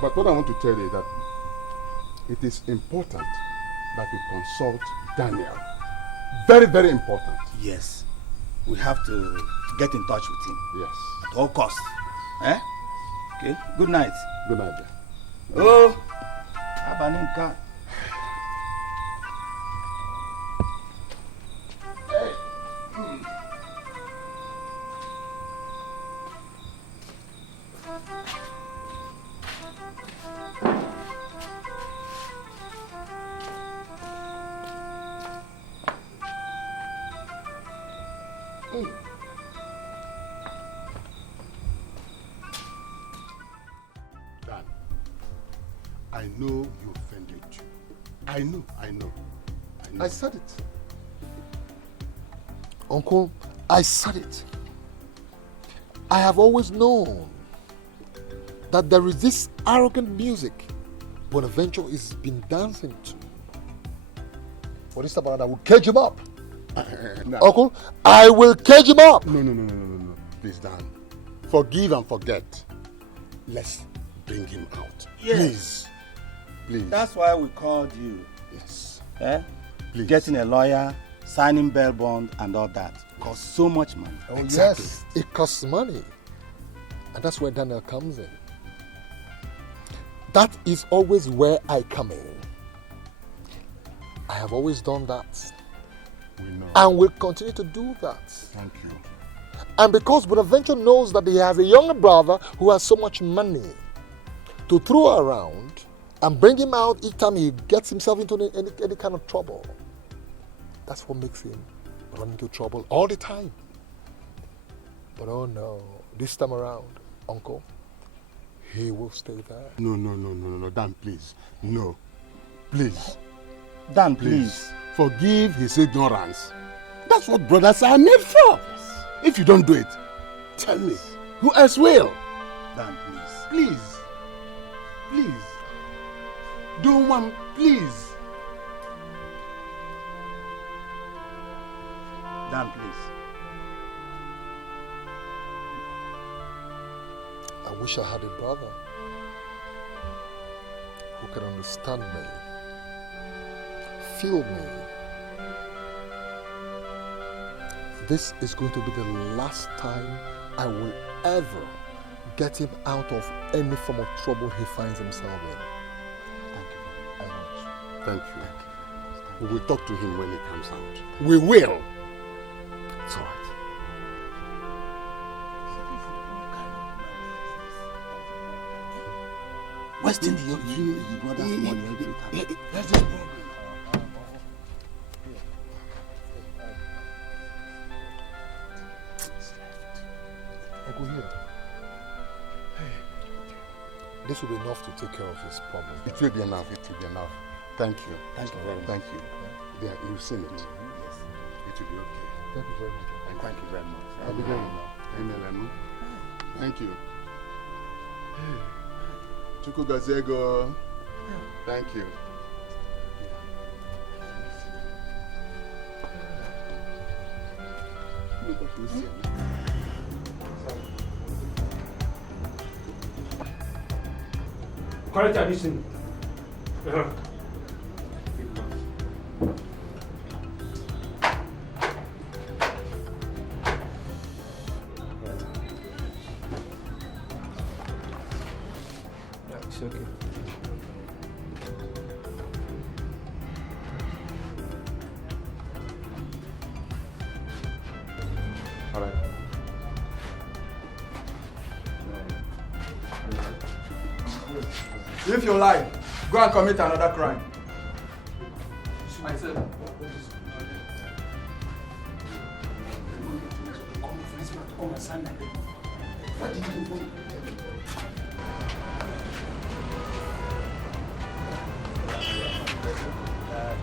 But what I want to tell you is that it is important that we consult Daniel. Very, very important. Yes. We have to get in touch with him. Yes. At all costs. Okay. Good night. Good night. Oh, Abaninka. Dan, I know you offended you. I know. I said it. Uncle, I said it. I have always known that there is this arrogant music Bonaventure has been dancing to. For this time around, I will cage him up. No. Uncle, I will cage him up. No. Please, Dan. Forgive and forget. Let's bring him out. Yes. Please. That's why we called you. Yes. Please. Getting a lawyer, signing bail bond, and all that costs so much money. Oh, exactly. Yes, it costs money. And that's where Daniel comes in. That is always where I come in. I have always done that. We know. And will continue to do that. Thank you. And because Bonaventure knows that he has a younger brother who has so much money to throw around and bring him out each time he gets himself into any kind of trouble. That's what makes him run into trouble all the time. But oh no, this time around, Uncle, he will stay there. No, Dan, please. No. Please. Dan, please. Forgive his ignorance. That's what brothers are made for. If you don't do it, tell me, who else will? Dan, please. Please. Do one, please. Dan, please. I wish I had a brother who can understand me, feel me. This is going to be the last time I will ever get him out of any form of trouble he finds himself in. Thank you. We will talk to him when he comes out. We will. It's all right. Wasting your brother's money every time. Let's just go. Uncle here. This will be enough to take care of his problem. It will be enough. Thank you. Thank you very much. Thank you. Yeah, you've seen it. Yes. It will be okay. Thank you very much. Thank you very much. I'll be going. Amen. Thank you. Chukugazego. Thank you. Correct addition. It's okay. All right. If you lie, go and commit another crime. I said. What did you do?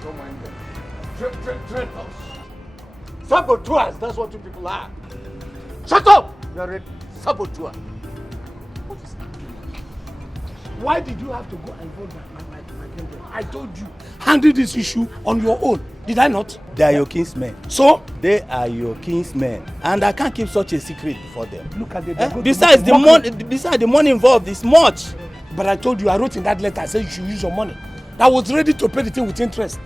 Don't mind them. Traitors. Saboteurs, that's what you people are. Shut up! You're a saboteur. What is that? Why did you have to go and involve my kingdom? I told you, handle this issue on your own. Did I not? They are your kinsmen. So? They are your kinsmen. And I can't keep such a secret for them. Look at them. Besides, the money involved is much. But I told you, I wrote in that letter, I said you should use your money. I was ready to pay the thing with interest.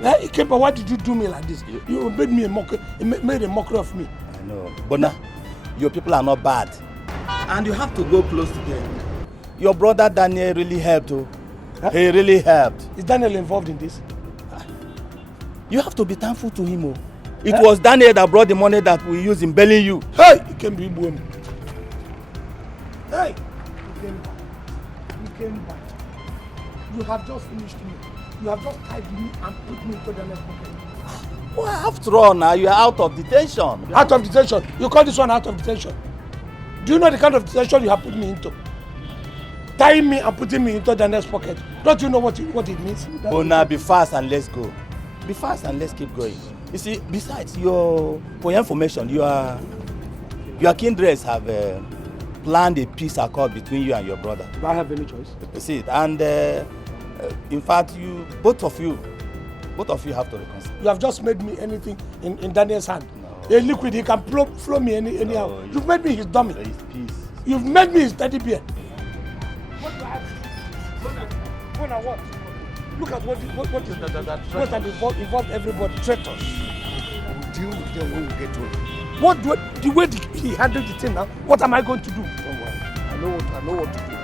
Ikemba, why did you do me like this? You made me made a mockery of me. I know. But now, your people are not bad. And you have to go close to them. Your brother Daniel really helped. Huh? He really helped. Is Daniel involved in this? You have to be thankful to him. It was Daniel that brought the money that we used in bailing you. Hey! He came to Igbo. Hey! He came back. You have just finished me. You have just tied me and put me into Daniel's pocket. Well, after all, now you are out of detention. Out of detention? You call this one out of detention? Do you know the kind of detention you have put me into? Tying me and putting me into Daniel's pocket. Don't you know what it means? Oh, now be fast and let's go. Be fast and let's keep going. You see, besides, for your information, your kindreds have planned a peace accord between you and your brother. Do I have any choice? You see it, and in fact, both of you have to reconcile. You have just made me anything in Daniel's hand. No. A liquid, he can flow me anyhow. No, you've made me his dummy. There is peace. You've made me his teddy bear. What do I have? What? Look at what has involved everybody. Traitors. We'll deal with them when we get to it. The way he handled the thing now, what am I going to do? Don't worry. I know what to do.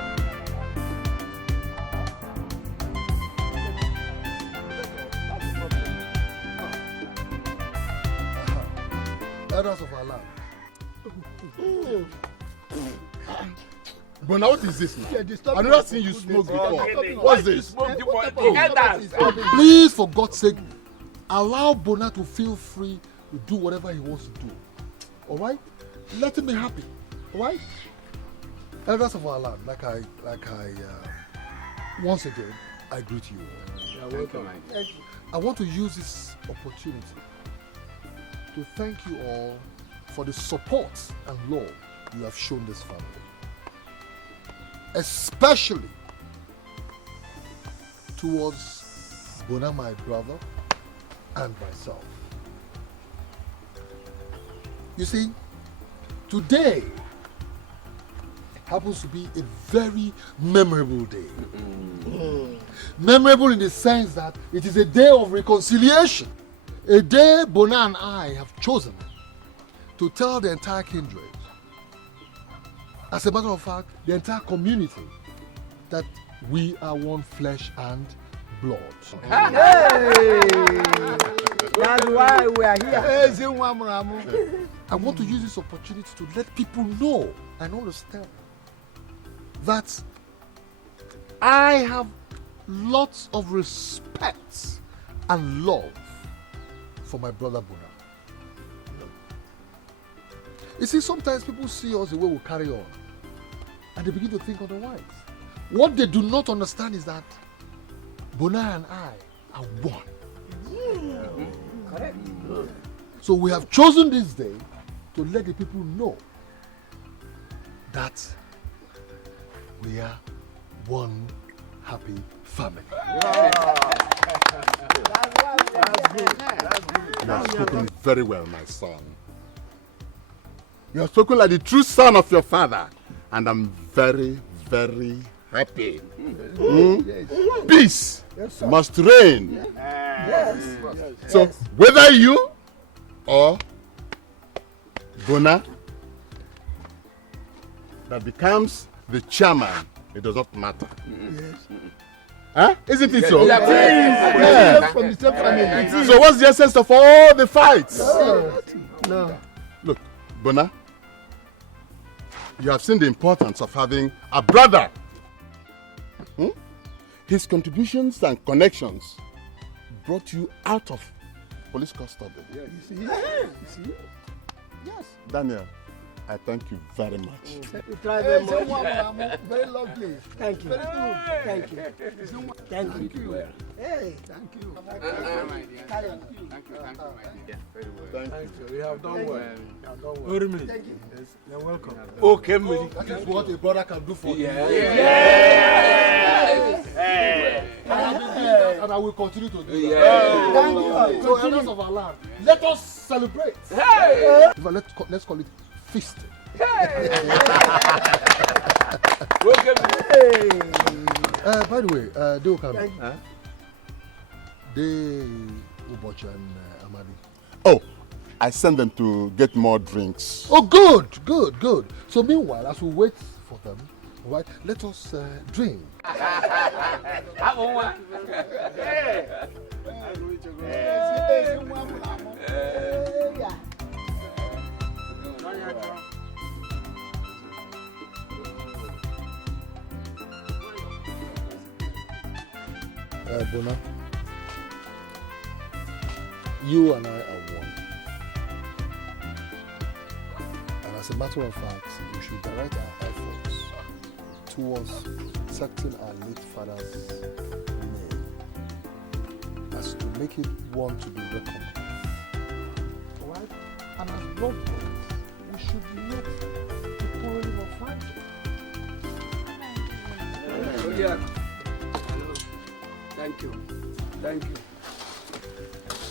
Elders of our land. But now what is this? I've never seen you smoke before. What's this? Please, for God's sake, allow Bona to feel free to do whatever he wants to do. Alright? Let him be happy. Alright? Elders of our land, like I once again, I greet you. You're welcome. Thank you. I want to use this opportunity to thank you all for the support and love you have shown this family. Especially towards Bona, my brother, and myself. You see, today happens to be a very memorable day. Memorable in the sense that it is a day of reconciliation. A day Bona and I have chosen to tell the entire kindred, as a matter of fact, the entire community, that we are one flesh and blood. Hey! That's why we are here. I want to use this opportunity to let people know and understand that I have lots of respect and love for my brother Bona. You see, sometimes people see us the way we carry on and they begin to think otherwise. What they do not understand is that Bona and I are one. Correct. So we have chosen this day to let the people know that we are one happy family. You have spoken very well, my son. You have spoken like the true son of your father, and I'm very, very happy. Yes. Peace Yes, must reign. Yes. So whether you or Bona that becomes the chairman, it does not matter. Yes. Huh? Isn't it so? Yeah. Yeah. From the same family. So what's the essence of all the fights? No. Look, Bona, you have seen the importance of having a brother. His contributions and connections brought you out of police custody. Yes. You see? Yes. Daniel, I thank you very much. You try very much. Very lovely. Thank you. Very good. Thank you. Thank you. Hey, thank you. Thank you. We have done well. Thank you. Yes, you're welcome. Okay, that is what a brother can do for you. And I will continue to do that. Thank you. So, elders of our land, let us celebrate. Let's call it feasting. By the way, they will come. Ubochi and Amadi. Oh, I sent them to get more drinks. Oh, good. So meanwhile, as we wait for them, Right? Let us dream. Bona, you and I are one. And as a matter of fact, we should direct our efforts towards protecting our late father's name, as to make it one to be recognized. Alright? And as loved ones, we should not be quarreling or fighting. Yeah. Thank you. Thank you.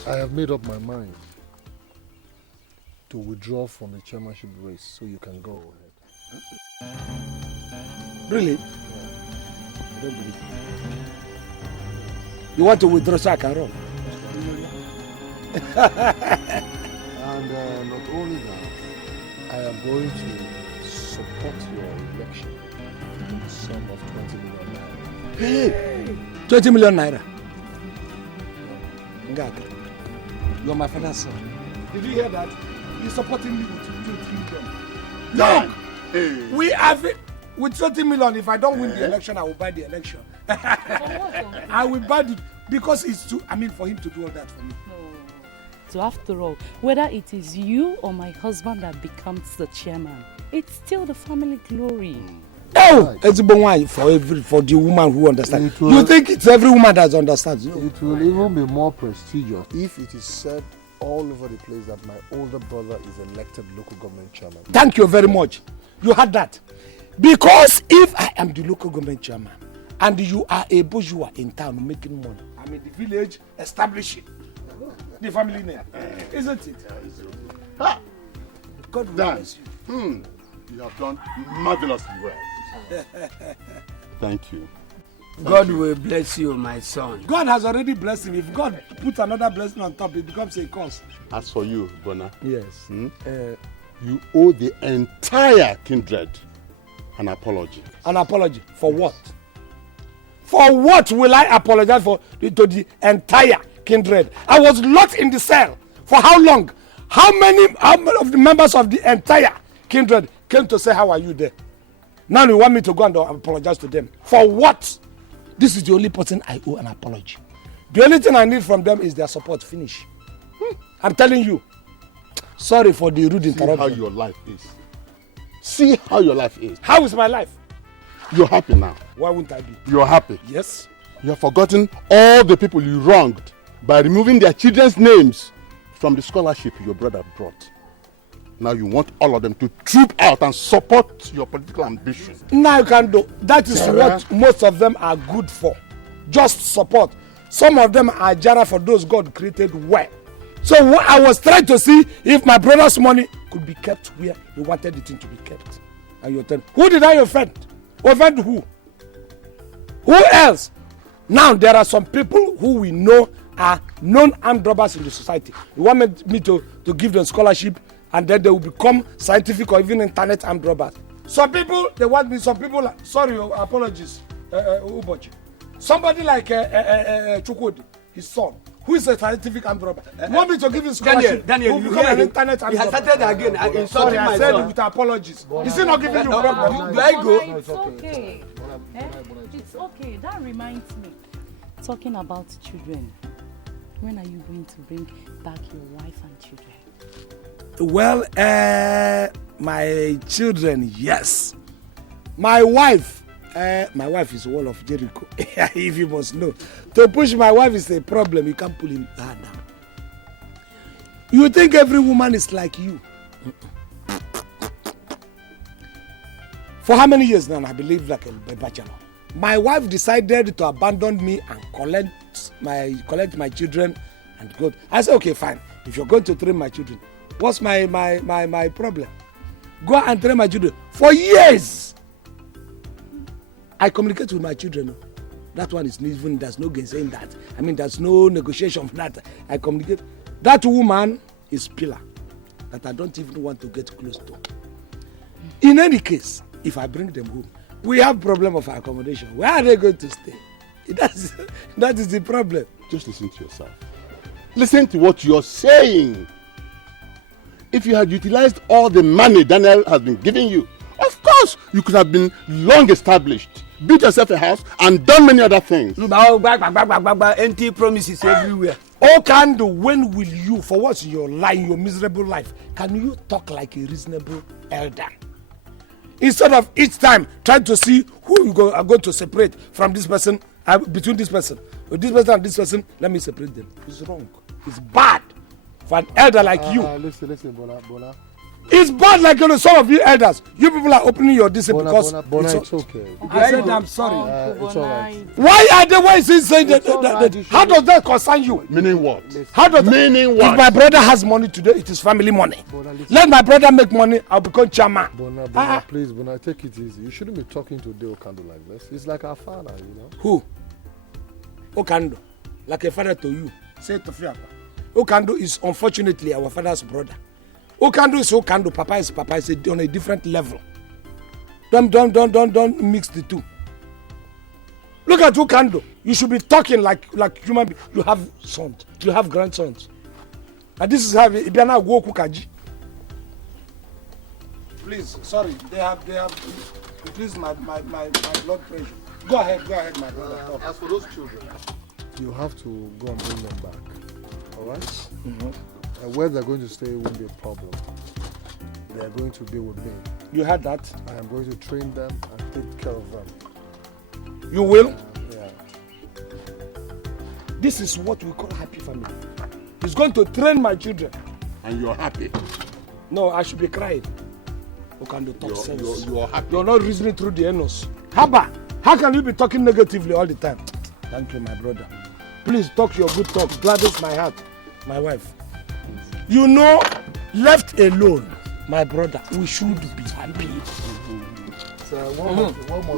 I have made up my mind to withdraw from the chairmanship race, so you can go ahead. Really? I don't believe it. You want to withdraw so I can run? And not only that, I am going to support your election in the sum of 20 million naira. Hey! 20 million naira. Ngaka, you're my father's son. Did you hear that? He's supporting me with 2 million. No! Hey. We have it with 20 million. If I don't win the election, I will buy the election. I will buy it because it's too, for him to do all that for me. So after all, whether it is you or my husband that becomes the chairman, it's still the family glory. Oh, it's for the woman who understands. You think it's every woman that understands? No. It will even be more prestigious if it is said all over the place that my older brother is elected local government chairman. Thank you very much. You heard that. Because if I am the local government chairman and you are a bourgeois in town making money, I'm in the village establishing the family name, isn't it? Ha! God will bless you. You have done marvelously well. Thank you. God will bless you, my son. God has already blessed him. If God puts another blessing on top, it becomes a curse. As for you, Bona, yes, you owe the entire kindred an apology. An apology for what? For what will I apologize for to the entire kindred? I was locked in the cell for how long? How many of the members of the entire kindred came to say how are you there? Now you want me to go and apologize to them. For what? This is the only person I owe an apology. The only thing I need from them is their support. Finish. I'm telling you. Sorry for the rude interruption. See how your life is. See how your life is. How is my life? You're happy now. Why wouldn't I be? You're happy. Yes. You have forgotten all the people you wronged by removing their children's names from the scholarship your brother brought. Now you want all of them to troop out and support your political ambition. Now you can do. That is what most of them are good for. Just support. Some of them are jara for those God created well. So what I was trying to see if my brother's money could be kept where he wanted it to be kept. And you're telling, who did I offend? Offend who? Who else? Now there are some people who we know are known armed robbers in the society. You want me to give them scholarship and then they will become scientific or even internet armed robbers. Some people, they want me, some people, sorry, apologies, Ubochi. Somebody like Chukwudi, his son, who is a scientific armed robber. You want me to give him scholarship? Daniel, who become an internet armed robber? He has started again, insulting sorry, my I said son. it with apologies. Is he not giving you problem? Do I go? It's okay. It's okay. That reminds me. Talking about children. When are you going to bring back your wife and children? Well, my children, yes. My wife is wall of Jericho. If you must know. To push my wife is a problem. You can't pull him down. You think every woman is like you? For how many years now I believe like a bachelor? My wife decided to abandon me and collect my children and go. I said, okay, fine. If you're going to train my children, what's my problem? Go and train my children. For years, I communicate with my children. That one is even, there's no gainsaying that. I mean, there's no negotiation for that. I communicate. That woman is pillar that I don't even want to get close to. In any case, if I bring them home, we have problem of accommodation. Where are they going to stay? That is the problem. Just listen to yourself. Listen to what you're saying. If you had utilized all the money Daniel has been giving you, of course you could have been long established, built yourself a house, and done many other things. Empty promises everywhere. Oh, Kando, when will you, for what's your life, your miserable life, can you talk like a reasonable elder? Instead of each time trying to see who you are going to separate from this person, between this person, or this person and this person, let me separate them. It's wrong. It's bad for an elder like you. Listen, Bona. It's bad like some of you elders. You people are opening your discipline because Bona, it's okay. I said I'm sorry. It's all right. Why are they? Why is he saying that? How does that concern you? Meaning what? How does meaning what? If my brother has money today, it is family money. Let my brother make money. I'll become chairman. Bona, please, Bona, take it easy. You shouldn't be talking to Deo Kando like this. He's like our father, you know. Who? Okando, like a father to you. Say to Fiapa. Okando is unfortunately our father's brother. Okando is Okando, Papa is Papa. It's on a different level. Don't mix the two. Look at Okando. You should be talking like human beings. You have sons. You have grandsons. And this is how Ibiana go Kukaji. Please, sorry, they have increased my blood pressure. Go ahead, my brother. As for those children, you have to go and bring them back. All right? Mm-hmm. Where they're going to stay won't be a problem. They are going to be with me. You heard that? I am going to train them and take care of them. You will? Yeah. This is what we call happy family. He's going to train my children. And you're happy? No, I should be crying. Who can talk sense? You're happy. You're not reasoning through the anus. Haba, how can you be talking negatively all the time? Thank you, my brother. Please talk your good talk. Gladdens my heart, my wife. You know, left alone, my brother, we should be happy. So one more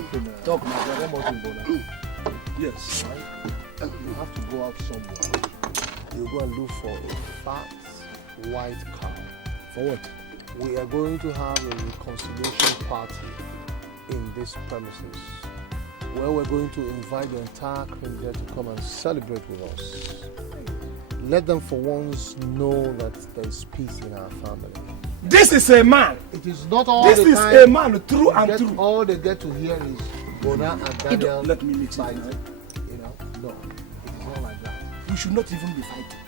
thing. Talk, my brother. One more thing, Bona. Yes. Right? You have to go out somewhere. You go and look for a fat white car. For what? We are going to have a reconciliation party in this premises, where we're going to invite the entire crew there to come and celebrate with us. Let them for once know that there is peace in our family. This is a man. It is not all this the is time. A man, true and true. All they get to hear is Bona and Daniel. Let me mix it. You know, no, it is not like that. We should not even be fighting.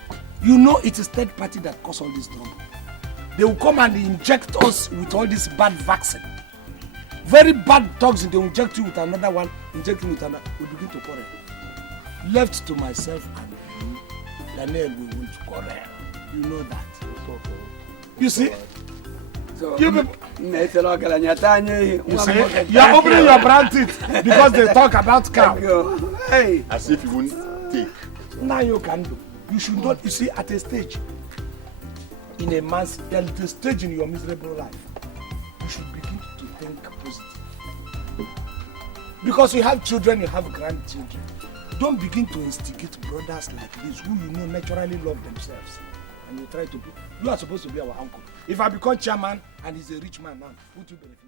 You know, it is third party that cause all this trouble. They will come and inject us with all this bad vaccine. Very bad toxin. They will inject you with another one, inject you with another. We begin to quarrel. Left to myself and you, Daniel, we won't quarrel. You know that. You see? So, you see, you are opening your brown teeth because they talk about cow. Hey. As if you wouldn't take. Now you can do. You should not, you see, at a stage, in a man's, there is a stage in your miserable life, you should begin to think positive. Because you have children, you have grandchildren. Don't begin to instigate brothers like this who you know naturally love themselves. And you try to be, you are supposed to be our uncle. If I become chairman and he's a rich man now, who do you benefit?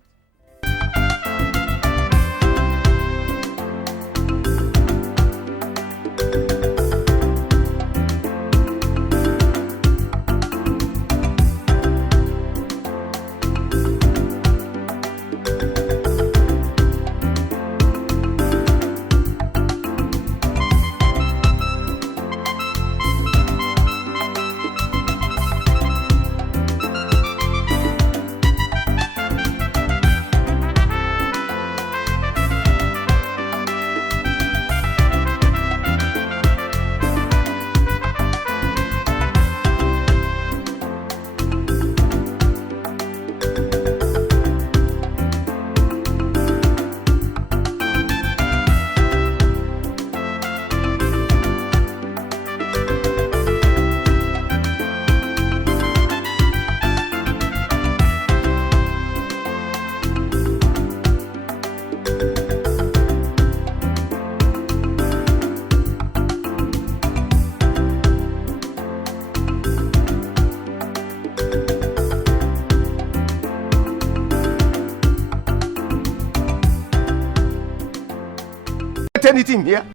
anything here.